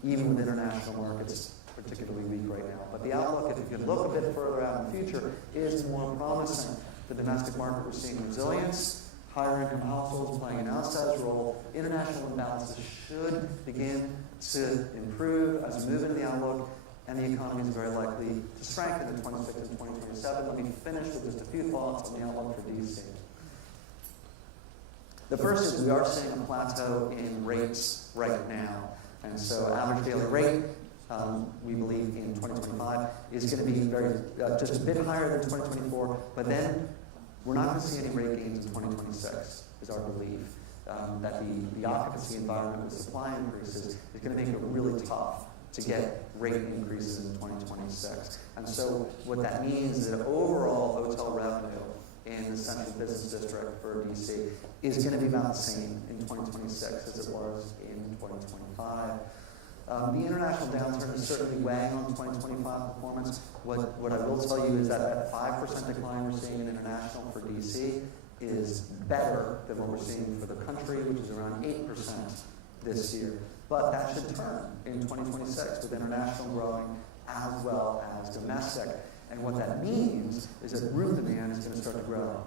even with international markets, particularly weak right now. But the outlook, if you look a bit further out in the future, is more promising. The domestic market, we're seeing resilience, higher income households playing an outsized role. International imbalances should begin to improve as we move into the outlook, and the economy is very likely to strengthen in 2026 and 2027. Let me finish with just a few thoughts on the outlook for DC. The first is we are seeing a plateau in rates right now. And so average daily rate, we believe in 2025 is going to be just a bit higher than 2024, but then we're not going to see any rate gains in 2026, is our belief. That the occupancy environment with supply increases is going to make it really tough to get rate increases in 2026. And so what that means is that overall hotel revenue in the central business district for DC is going to be about the same in 2026 as it was in 2025. The international downturn is certainly weighing on 2025 performance. What I will tell you is that 5% decline we're seeing in international for DC is better than what we're seeing for the country, which is around 8% this year. But that should turn in 2026 with international growing as well as domestic. And what that means is that room demand is going to start to grow.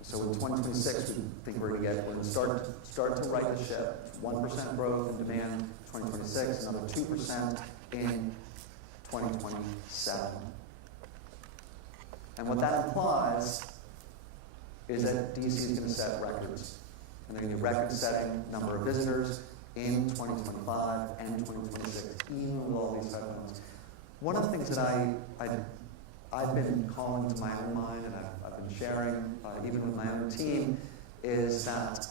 So in 2026, we think we're going to start to right the ship. 1% growth in demand 2026, another 2% in 2027. And what that implies is that DC is going to set records. And they're going to be record-setting number of visitors in 2025 and 2026, even with all these headwinds. One of the things that I've been calling to my own mind, and I've been sharing even with my own team, is that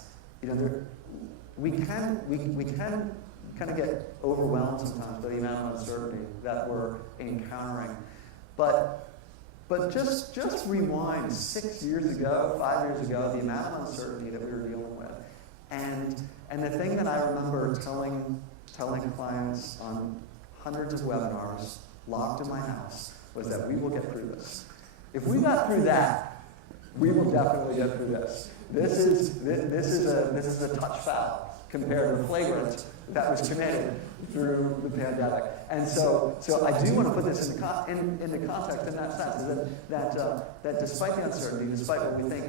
we can kind of get overwhelmed sometimes by the amount of uncertainty that we're encountering. But just rewind 6 years ago, 5 years ago, the amount of uncertainty that we were dealing with. And the thing that I remember telling clients on hundreds of webinars locked in my house was that we will get through this. If we got through that, we will definitely get through this. This is a touch foul compared to the flagrant that was committed through the pandemic. And so I do want to put this into context in that sense, is that despite the uncertainty, despite what we think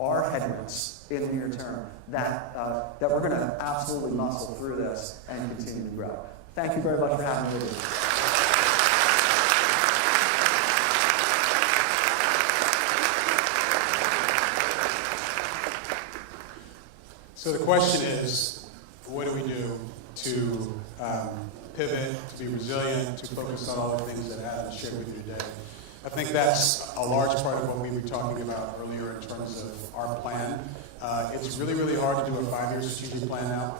are headwinds in the near term, that we're going to absolutely muscle through this and continue to grow. Thank you very much for having me with me. So the question is, what do we do to pivot, to be resilient, to focus on all the things that Adam shared with you today? I think that's a large part of what we were talking about earlier in terms of our plan. It's really, really hard to do a 5-year strategic plan now.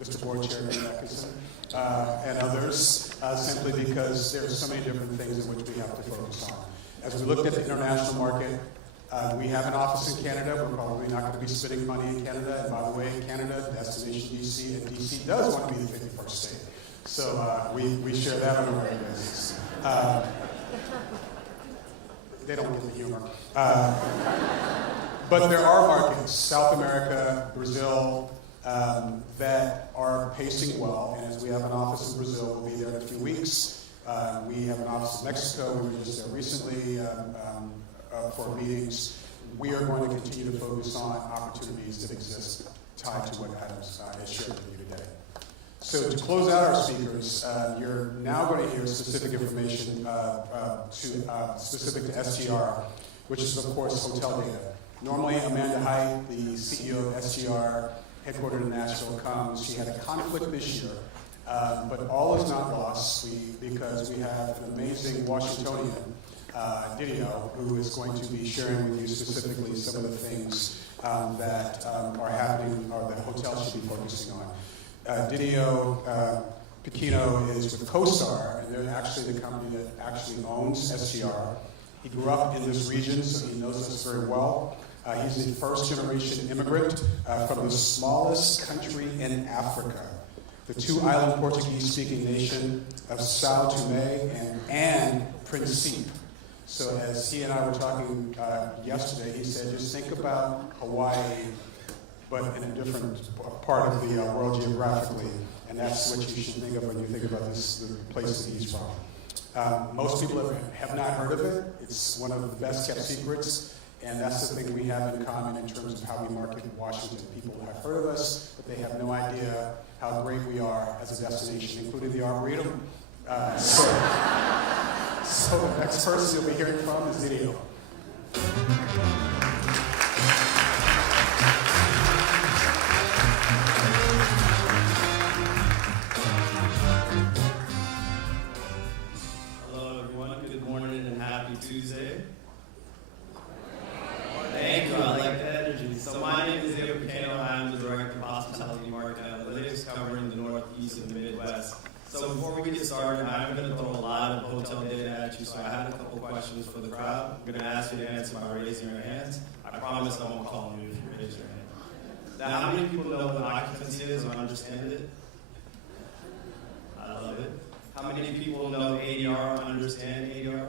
Mr. Board Chairman Atkinson and others, simply because there are so many different things in which we have to focus on. As we looked at the international market, we have an office in Canada. We're probably not going to be spending money in Canada. And by the way, Canada, Destination DC, and DC does want to be the 51st state. So we share that on a regular basis. They don't get the humor. But there are markets, South America, Brazil, that are pacing well. And as we have an office in Brazil, we'll be there in a few weeks. We have an office in Mexico. We were just there recently for meetings. We are going to continue to focus on opportunities that exist tied to what Adam's has shared with you today. So to close out our speakers, you're now going to hear specific information specific to STR, which is of course hotel data. Normally Amanda Height, the CEO of STR, headquartered in Nashville, comes. She had a conflict this year, but all is not lost because we have an amazing Washingtonian, Didio, who is going to be sharing with you specifically some of the things that are happening or that hotels should be focusing on. Didio Pacino is with CoStar, and they're actually the company that actually owns STR. He grew up in this region, so he knows us very well. He's the first-generation immigrant from the smallest country in Africa, the two-island Portuguese-speaking nation of Sao Tome and Principe. So as he and I were talking yesterday, he said, just think about Hawaii, but in a different part of the world geographically, and that's what you should think of when you think about the place that he's from. Most people have not heard of it. It's one of the best-kept secrets. And that's the thing we have in common in terms of how we market Washington. People have heard of us, but they have no idea how great we are as a destination, including the Arboretum. So the next person you'll be hearing from is Didio. Hello everyone, good morning and happy Tuesday. Thank you, I like the energy. So my name is Didio Pacino, I'm the Director of Hospitality Market Analytics covering the Northeast and the Midwest. So before we get started, I'm going to throw a lot of hotel data at you, so I had a couple questions for the crowd. I'm going to ask you to answer by raising your hands. I promise I won't call on you if you raise your hand. Now, how many people know what occupancy is or understand it? I love it. How many people know ADR or understand ADR?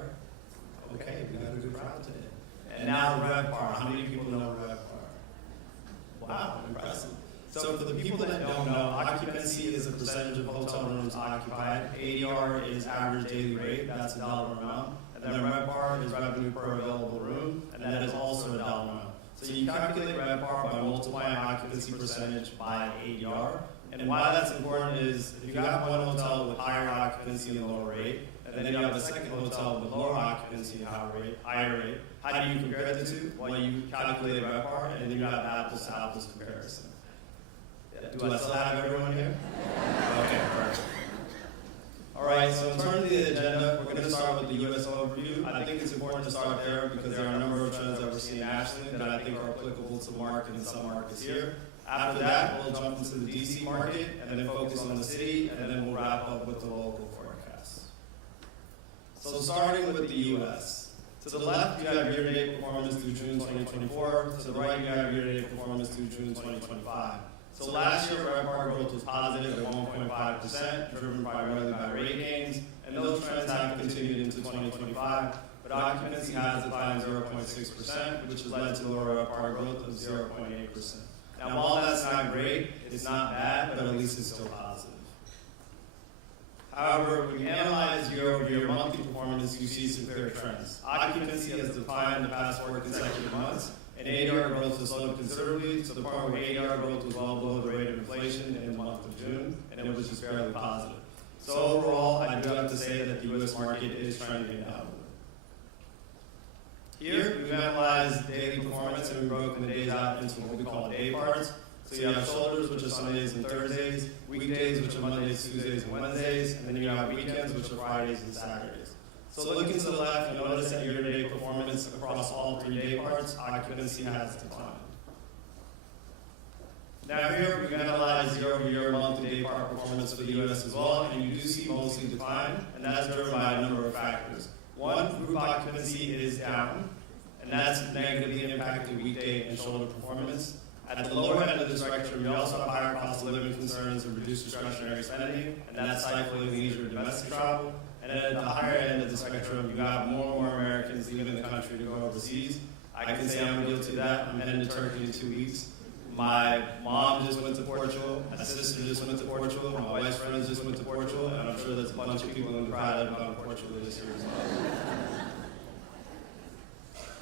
Okay, we got a good crowd today. And now RevPAR. How many people know RevPAR? Wow, impressive. So for the people that don't know, occupancy is a percentage of hotel rooms occupied. ADR is average daily rate, that's a dollar amount. And then RevPAR is revenue per available room, and that is also a dollar amount. So you calculate RevPAR by multiplying occupancy percentage by ADR. And why that's important is if you have one hotel with higher occupancy and lower rate, and then you have a second hotel with lower occupancy and higher rate, how do you compare the two? Well, you calculate RevPAR, and then you have apples to apples comparison. Do I still have everyone here? Okay, perfect. All right, so in terms of the agenda, we're going to start with the U.S. overview. I think it's important to start there because there are a number of trends that we're seeing nationally that I think are applicable to the market and some markets here. After that, we'll jump into the D.C. market and then focus on the city, and then we'll wrap up with the local forecast. So starting with the U.S. To the left, you have year-to-date performance through June 2024. To the right, you have year-to-date performance through June 2025. So last year, RevPAR growth was positive at 1.5%, driven primarily by rate gains, and those trends have continued into 2025, but occupancy has declined 0.6%, which has led to lower RevPAR growth of 0.8%. Now, while that's not great, it's not bad, but at least it's still positive. However, when you analyze year-over-year monthly performance, you see some clear trends. Occupancy has declined the past 4 consecutive months, and ADR growth has slowed considerably to the point where ADR growth was well below the rate of inflation in the month of June, and it was just barely positive. So overall, I do have to say that the U.S. market is trending downward. Here, we've analyzed daily performance, and we've broken the days out into what we call day parts. So you have shoulders, which are Sundays and Thursdays, weekdays, which are Mondays, Tuesdays, and Wednesdays, and then you have weekends, which are Fridays and Saturdays. So looking to the left, you'll notice that year-to-date performance across all 3 day parts, occupancy has declined. Now here, we've analyzed year-over-year monthly day part performance for the U.S. as well, and you do see mostly decline, and that's driven by a number of factors. One, group occupancy is down, and that's negatively impacting weekday and shoulder performance. At the lower end of the spectrum, you also have higher cost of living concerns and reduced discretionary spending, and that's stifling leisure and domestic travel. And at the higher end of the spectrum, you have more and more Americans leaving the country to go overseas. I can say I'm guilty of that. I'm heading to Turkey in 2 weeks. My mom just went to Portugal. My sister just went to Portugal. My wife's friends just went to Portugal. And I'm sure there's a bunch of people in the crowd that have gone to Portugal this year as well.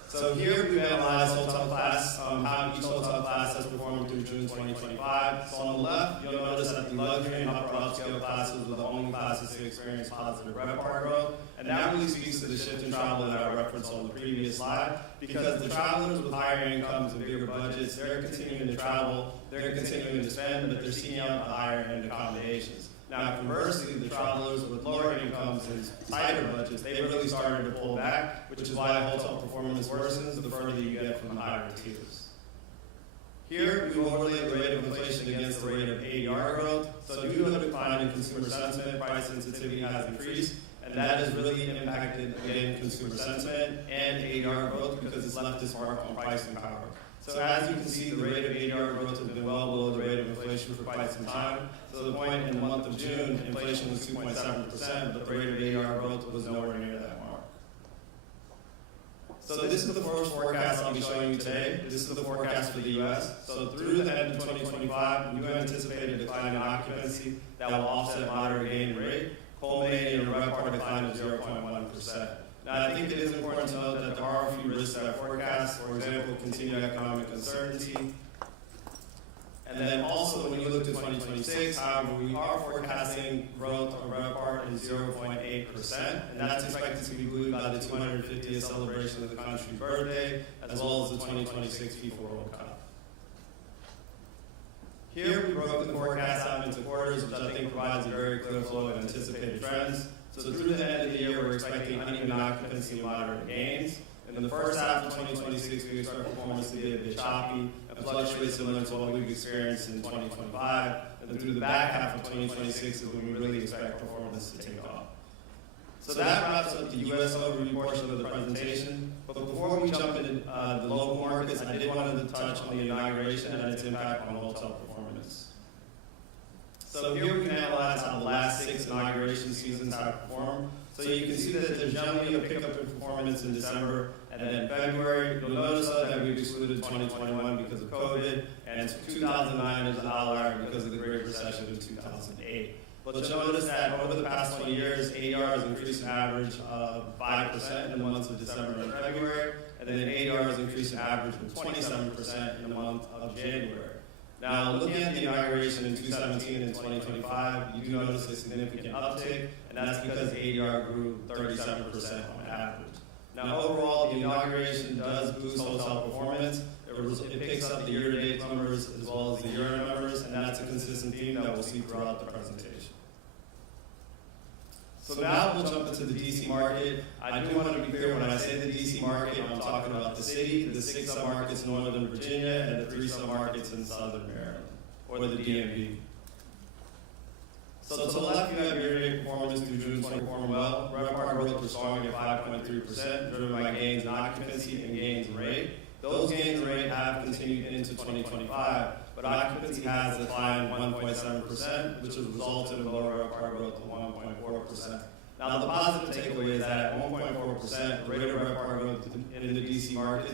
So here we've analyzed hotel class, how each hotel class has performed through June 2025. So on the left, you'll notice that the luxury and upper upscale classes were the only classes to experience positive RevPAR growth. And that really speaks to the shift in travel that I referenced on the previous slide, because the travelers with higher incomes and bigger budgets, they're continuing to travel, they're continuing to spend, but they're seeking out the higher end accommodations. Now, conversely, the travelers with lower incomes and tighter budgets, they really started to pull back, which is why hotel performance worsens the further you get from the higher tiers. Here, we overlay the rate of inflation against the rate of ADR growth. So due to a decline in consumer sentiment, price sensitivity has increased, and that has really impacted, again, consumer sentiment and ADR growth because it's left its mark on pricing power. So as you can see, the rate of ADR growth has been well below the rate of inflation for quite some time. So the point in the month of June, inflation was 2.7%, but the rate of ADR growth was nowhere near that mark. So this is the first forecast I'll be showing you today. This is the forecast for the U.S. So through the end of 2025, we do anticipate a decline in occupancy that will offset moderate gain in rate, culminating in a RevPAR decline of 0.1%. Now, I think it is important to note that there are a few risks that I forecast, for example, continued economic uncertainty. And then also, when you look to 2026, however, we are forecasting growth of RevPAR in 0.8%, and that's expected to be buoyed by the 250th celebration of the country's birthday, as well as the 2026 FIFA World Cup. Here, we broke the forecast out into quarters, which I think provides a very clear flow of anticipated trends. So through the end of the year, we're expecting uneven occupancy and moderate gains. In the first half of 2026, we expect performance to be a bit choppy and fluctuate similar to what we've experienced in 2025. And then through the back half of 2026 is when we really expect performance to take off. So that wraps up the U.S. overview portion of the presentation. But before we jump into the local markets, I did want to touch on the inauguration and its impact on hotel performance. So here we can analyze how the last 6 inauguration seasons have performed. So you can see that there's generally a pickup in performance in December, and then in February, you'll notice that we've excluded 2021 because of COVID, and 2009 is an outlier because of the Great Recession of 2008. But you'll notice that over the past 20 years, ADR has increased an average of 5% in the months of December and February, and then ADR has increased an average of 27% in the month of January. Now, looking at the inauguration in 2017 and 2025, you do notice a significant uptick, and that's because ADR grew 37% on average. Now, overall, the inauguration does boost hotel performance. It picks up the year-to-date numbers as well as the year-end numbers, and that's a consistent theme that we'll see throughout the presentation. So now we'll jump into the DC market. I do want to be clear, when I say the DC market, I'm talking about the city, the 6 submarkets in Northern Virginia, and the 3 submarkets in Southern Maryland, or the DMV. So to the left, you have year-to-date performance through June 20 performing well. RevPAR growth was strong at 5.3%, driven by gains in occupancy and gains in rate. Those gains in rate have continued into 2025, but occupancy has declined 1.7%, which has resulted in lower RevPAR growth of 1.4%. Now, the positive takeaway is that at 1.4%, the rate of RevPAR growth in the DC market,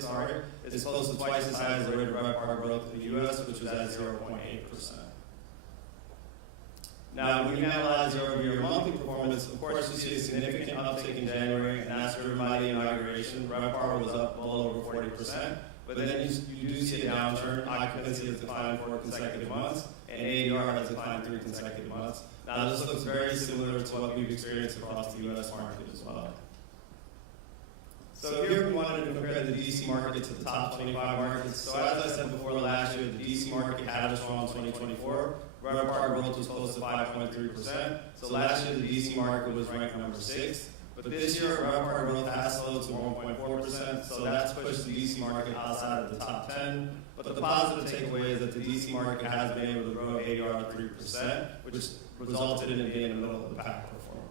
is close to twice as high as the rate of RevPAR growth in the U.S., which was at 0.8%. Now, when you analyze year-over-year monthly performance, of course, you see a significant uptick in January, and that's driven by the inauguration. RevPAR was up well over 40%, but then you do see a downturn. Occupancy has declined 4 consecutive months, and ADR has declined 3 consecutive months. Now, this looks very similar to what we've experienced across the U.S. market as well. So here we wanted to compare the DC market to the top 25 markets. So as I said before, last year, the DC market had a strong 2024. RevPAR growth was close to 5.3%. So last year, the DC market was ranked number 6. But this year, RevPAR growth has slowed to 1.4%. So that's pushed the DC market outside of the top 10. But the positive takeaway is that the DC market has been able to grow ADR 3%, which resulted in it being in the middle of the pack performer.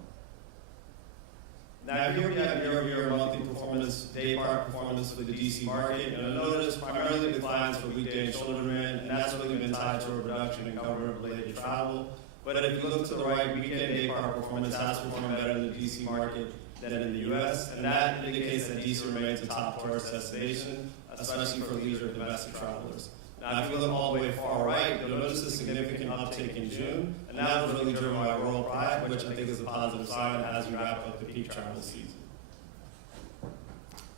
Now here we have year-over-year monthly performance, day-part performance for the DC market, and you'll notice primarily declines for weekday and shoulder demand, and that's really been tied to a reduction in government-related travel. But if you look to the right, weekend day-part performance has performed better in the DC market than in the U.S., and that indicates that DC remains a top tourist destination, especially for leisure domestic travelers. Now, if you look all the way far right, you'll notice a significant uptick in June, and that was really driven by Royal Pride, which I think is a positive sign as we wrap up the peak travel season.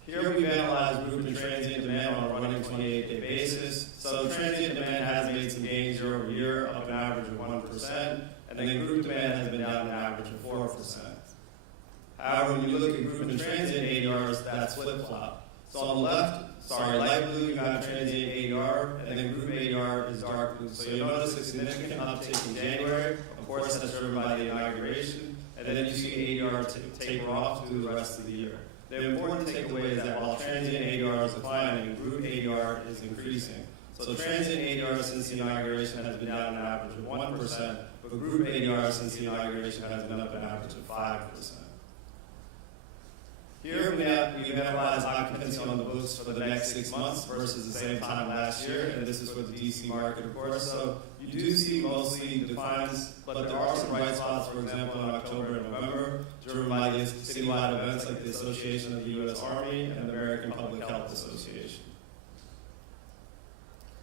Here we've analyzed group and transient demand on a running 28-day basis. So transient demand has made some gains year over year, up an average of 1%, and then group demand has been down an average of 4%. However, when you look at group and transient ADRs, that's flip-flop. So on the left, light blue, you have transient ADR, and then group ADR is dark blue. So you'll notice a significant uptick in January. Of course, that's driven by the inauguration, and then you see ADR taper off through the rest of the year. The important takeaway is that while transient ADR is declining, group ADR is increasing. So transient ADR since the inauguration has been down an average of 1%, but group ADR since the inauguration has been up an average of 5%. Here we've analyzed occupancy on the books for the next 6 months versus the same time last year, and this is for the DC market, of course. So you do see mostly declines, but there are some bright spots, for example, in October and November, driven by the citywide events like the Association of the U.S. Army and the American Public Health Association.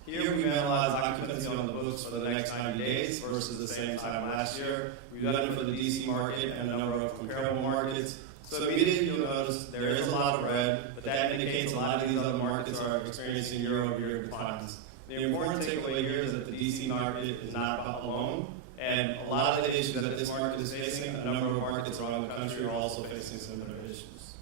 Here we've analyzed occupancy on the books for the next 90 days versus the same time last year. We've done it for the DC market and a number of comparable markets. So immediately you'll notice there is a lot of red, but that indicates a lot of these other markets are experiencing year-over-year declines. The important takeaway here is that the DC market is not alone, and a lot of the issues that this market is facing, a number of markets around the country are also facing similar issues.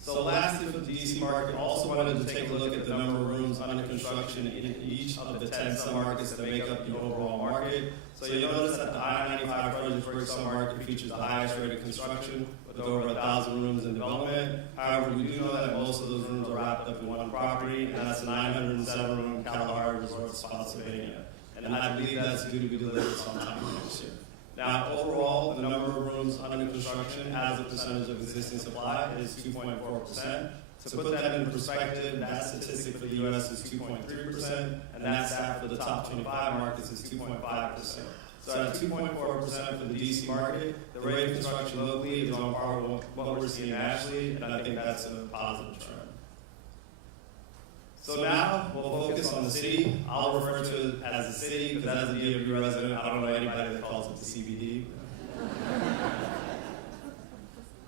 So lastly, for the DC market, also wanted to take a look at the number of rooms under construction in each of the 10 sub-markets that make up the overall market. So you'll notice that the I-95 Fredericksburg sub-market features the highest rate of construction with over 1,000 rooms in development. However, we do know that most of those rooms are wrapped up in one property, and that's the 907-room Kalahari Resort, Spotsylvania. And I believe that's due to be delivered sometime next year. Now, overall, the number of rooms under construction as a percentage of existing supply is 2.4%. To put that into perspective, that statistic for the U.S. is 2.3%, and that stat for the top 25 markets is 2.5%. So at 2.4% for the D.C. market, the rate of construction locally is on par with what we're seeing nationally, and I think that's a positive trend. So now we'll focus on the city. I'll refer to it as the city because as a DFW resident, I don't know anybody that calls it the CBD.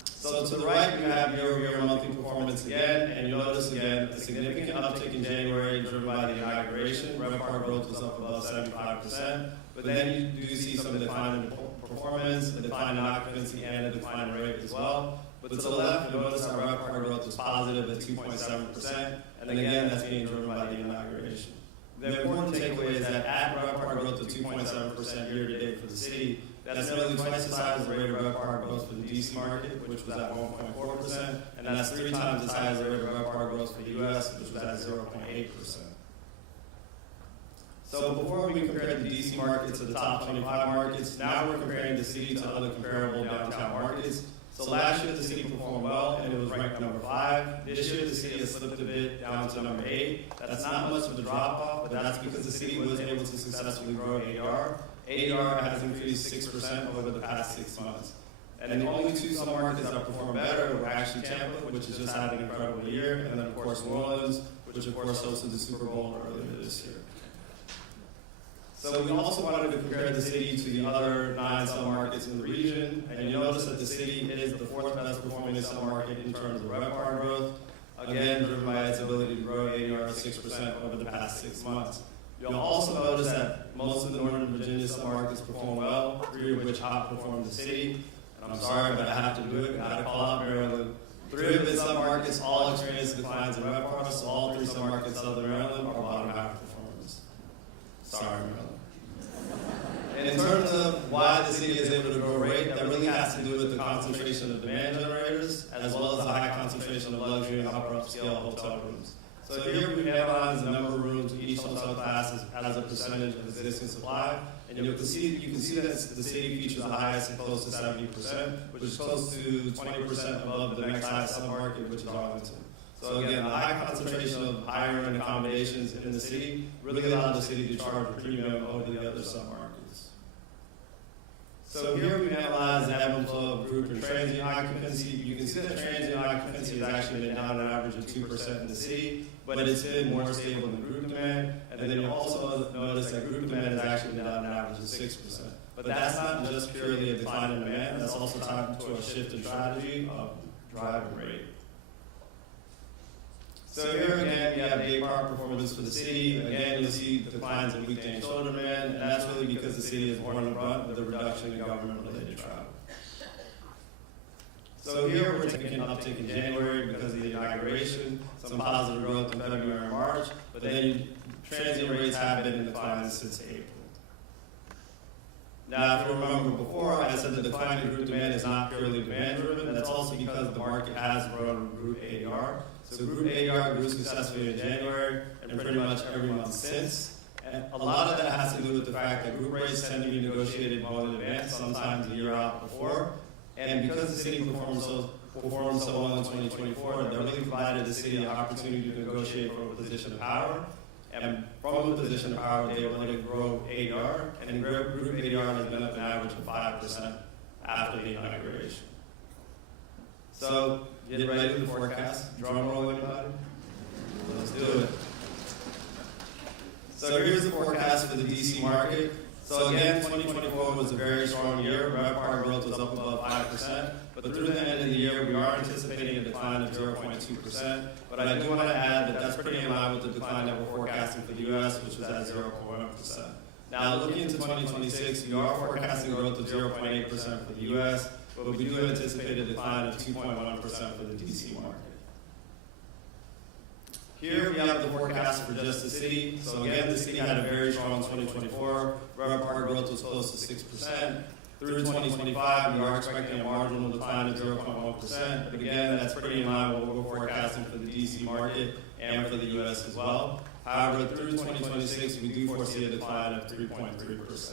So to the right, you have year-over-year monthly performance again, and you'll notice again a significant uptick in January driven by the inauguration. RevPAR growth was up above 75%, but then you do see some decline in performance, a decline in occupancy, and a decline in rate as well. But to the left, you'll notice our RevPAR growth was positive at 2.7%, and again, that's being driven by the inauguration. The important takeaway is that at RevPAR growth of 2.7% year-to-date for the city, that's nearly twice the size of the rate of RevPAR growth for the DC market, which was at 1.4%, and that's 3 times the size of the rate of RevPAR growth for the US, which was at 0.8%. So before we compared the DC market to the top 25 markets, now we're comparing the city to other comparable downtown markets. So last year the city performed well and it was ranked number 5. This year the city has slipped a bit down to number 8. That's not much of a drop off, but that's because the city was able to successfully grow ADR. ADR has increased 6% over the past 6 months. And the only 2 sub-markets that performed better were actually Tampa, which has just had an incredible year, and then of course New Orleans, which of course hosted the Super Bowl earlier this year. So we also wanted to compare the city to the other 9 sub-markets in the region, and you'll notice that the city is the 4th best performing sub-market in terms of RevPAR growth, again driven by its ability to grow ADR 6% over the past 6 months. You'll also notice that most of the Northern Virginia sub-markets perform well, 3 of which outperformed the city. And I'm sorry, but I have to do it. I have to call out Maryland. 3 of its sub-markets all experienced declines in RevPAR, so all 3 sub-markets other than Maryland are bottom half performers. Sorry, Maryland. And in terms of why the city is able to grow rate, that really has to do with the concentration of demand generators, as well as the high concentration of luxury and upper upscale hotel rooms. So here we've analyzed the number of rooms in each hotel class as a percentage of existing supply, and you can see that the city features the highest at close to 70%, which is close to 20% above the next highest submarket, which is Arlington. So again, the high concentration of higher end accommodations in the city really allowed the city to charge a premium over the other submarkets. So here we've analyzed the ebb and flow of group and transient occupancy. You can see that transient occupancy has actually been down an average of 2% in the city, but it's been more stable than group demand. And then you'll also notice that group demand has actually been down an average of 6%. But that's not just purely a decline in demand, that's also tied to a shift in strategy of driving rate. So here again, we have day part performance for the city. Again, you'll see declines in weekday and shoulder demand, and that's really because the city has borne the brunt of the reduction in government-related travel. So here we're taking an uptick in January because of the inauguration, some positive growth in February and March, but then transient rates have been in decline since April. Now, if you remember before, I said the decline in group demand is not purely demand-driven. That's also because the market has grown group ADR. So group ADR grew successfully in January and pretty much every month since. And a lot of that has to do with the fact that group rates tend to be negotiated well in advance, sometimes a year out before. And because the city performed so well in 2024, they really provided the city an opportunity to negotiate from a position of power. And from a position of power, they were able to grow ADR, and group ADR has been up an average of 5% after the inauguration. So, get ready for the forecast. Drum roll, anybody? Let's do it. So here's the forecast for the DC market. So again, 2024 was a very strong year. RevPAR growth was up above 5%, but through the end of the year, we are anticipating a decline of 0.2%. But I do want to add that that's pretty in line with the decline that we're forecasting for the U.S., which was at 0.1%. Now, looking into 2026, we are forecasting growth of 0.8% for the U.S., but we do anticipate a decline of 2.1% for the DC market. Here we have the forecast for just the city. So again, the city had a very strong 2024. RevPAR growth was close to 6%. Through 2025, we are expecting a marginal decline of 0.1%. But again, that's pretty in line with what we're forecasting for the DC market and for the U.S. as well. However, through 2026, we do foresee a decline of 3.3%.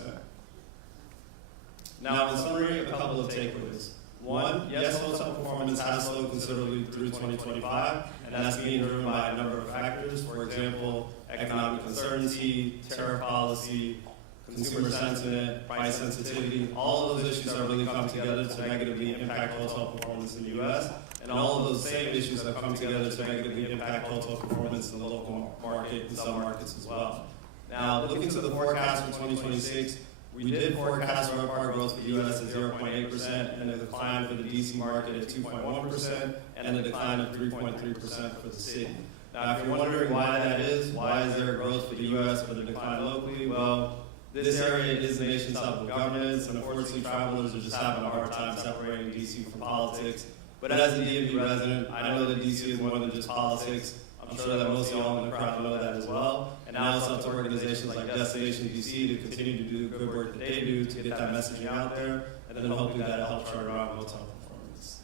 Now, in summary, a couple of takeaways. One, yes, hotel performance has slowed considerably through 2025, and that's being driven by a number of factors. For example, economic uncertainty, tariff policy, consumer sentiment, price sensitivity. All of those issues have really come together to negatively impact hotel performance in the U.S., and all of those same issues have come together to negatively impact hotel performance in the local market and some markets as well. Now, looking to the forecast for 2026, we did forecast RevPAR growth for the U.S. at 0.8% and a decline for the DC market at 2.1% and a decline of 3.3% for the city. Now, if you're wondering why that is, why is there a growth for the U.S. but a decline locally? Well, this area is the nation's hub of governance, and unfortunately travelers are just having a hard time separating DC from politics. But as a DMV resident, I know that DC is more than just politics. I'm sure that most of y'all in the crowd know that as well. And now it's up to organizations like Destination DC to continue to do the good work that they do to get that messaging out there, and then hopefully that'll help turn around hotel performance.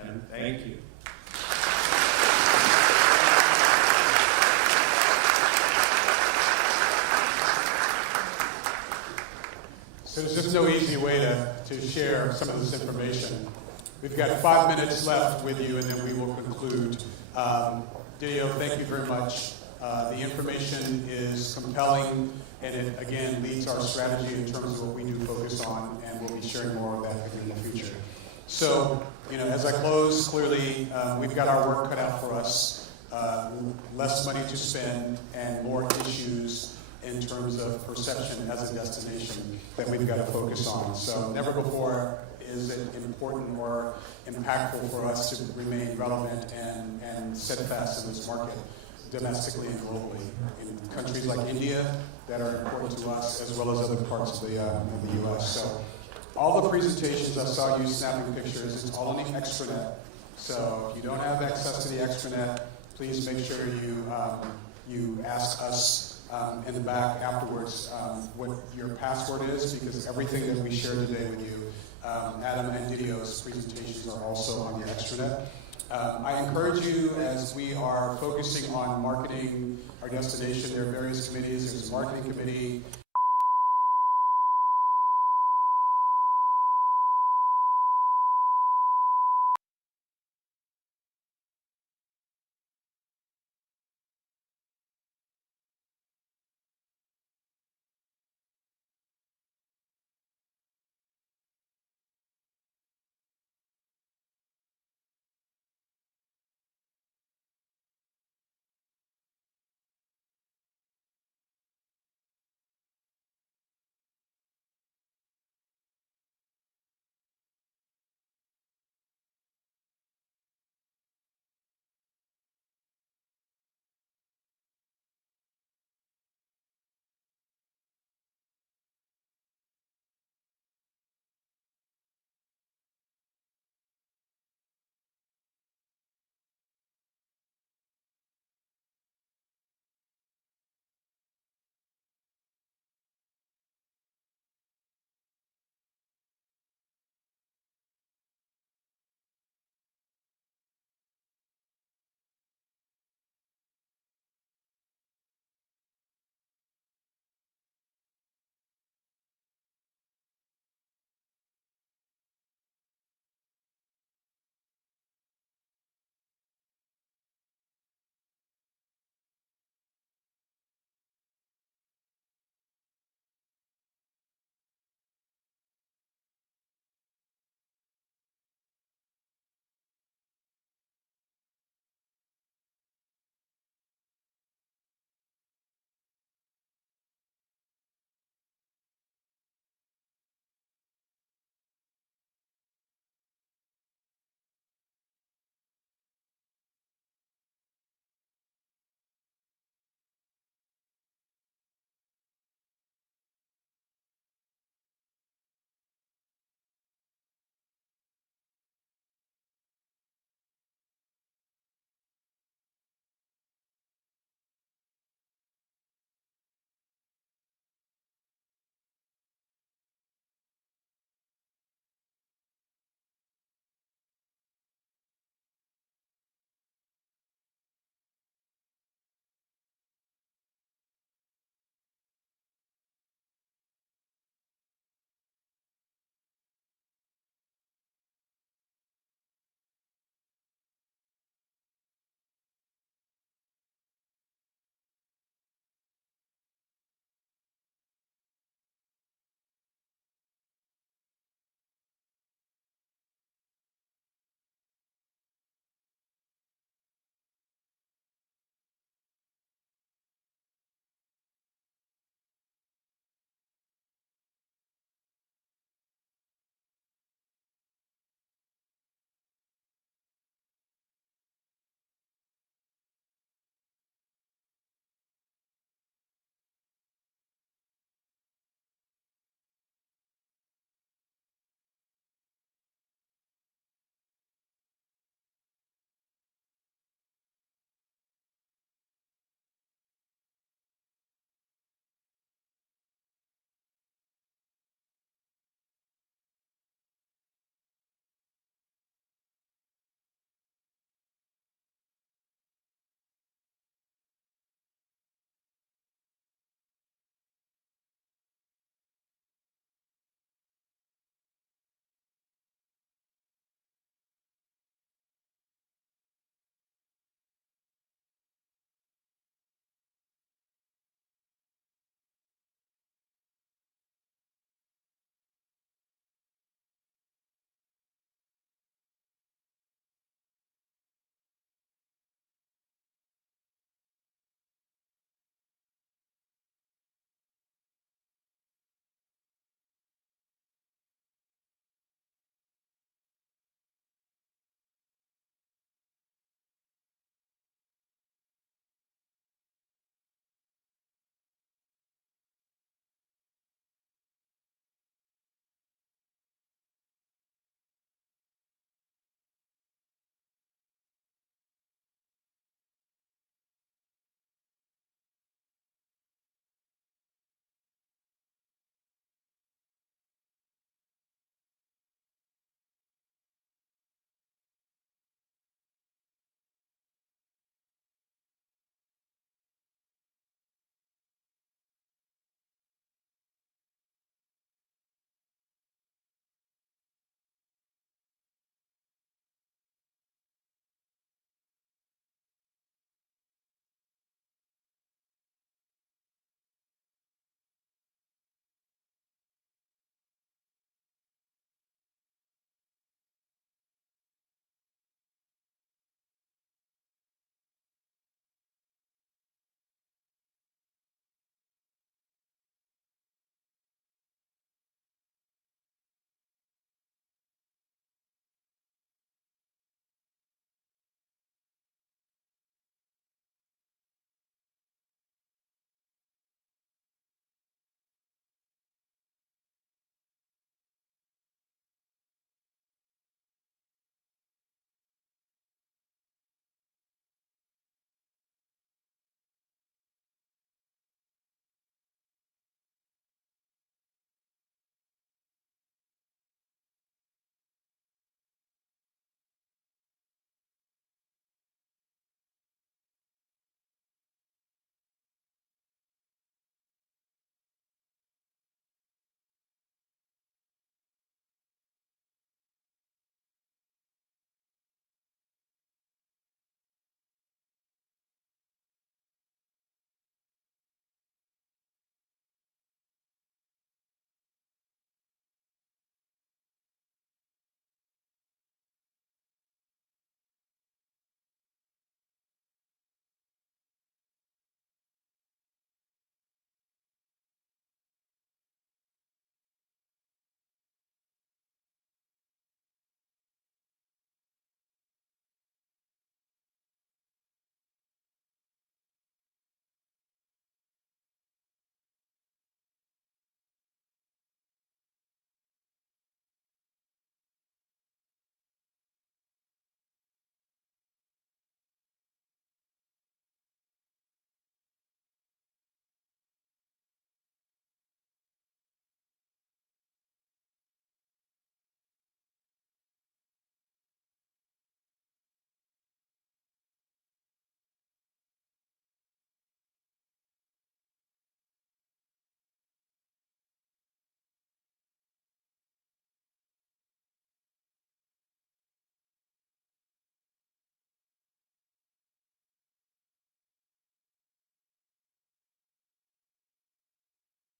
And thank you. So there's just no easy way to share some of this information. We've got 5 minutes left with you, and then we will conclude. Didio, thank you very much. The information is compelling, and it, again, leads our strategy in terms of what we do focus on, and we'll be sharing more of that in the future. So, as I close, clearly, we've got our work cut out for us. Less money to spend and more issues in terms of perception as a destination that we've got to focus on. So never before is it important or impactful for us to remain relevant and steadfast in this market, domestically and globally, in countries like India that are important to us, as well as other parts of the U.S. So all the presentations I saw you snapping pictures, it's all on the extranet. So if you don't have access to the extranet, please make sure you ask us in the back afterwards what your password is, because everything that we share today with you, Adam and Didio's presentations are also on the extranet. I encourage you, as we are focusing on marketing our destination, there are various committees. There's a marketing committee,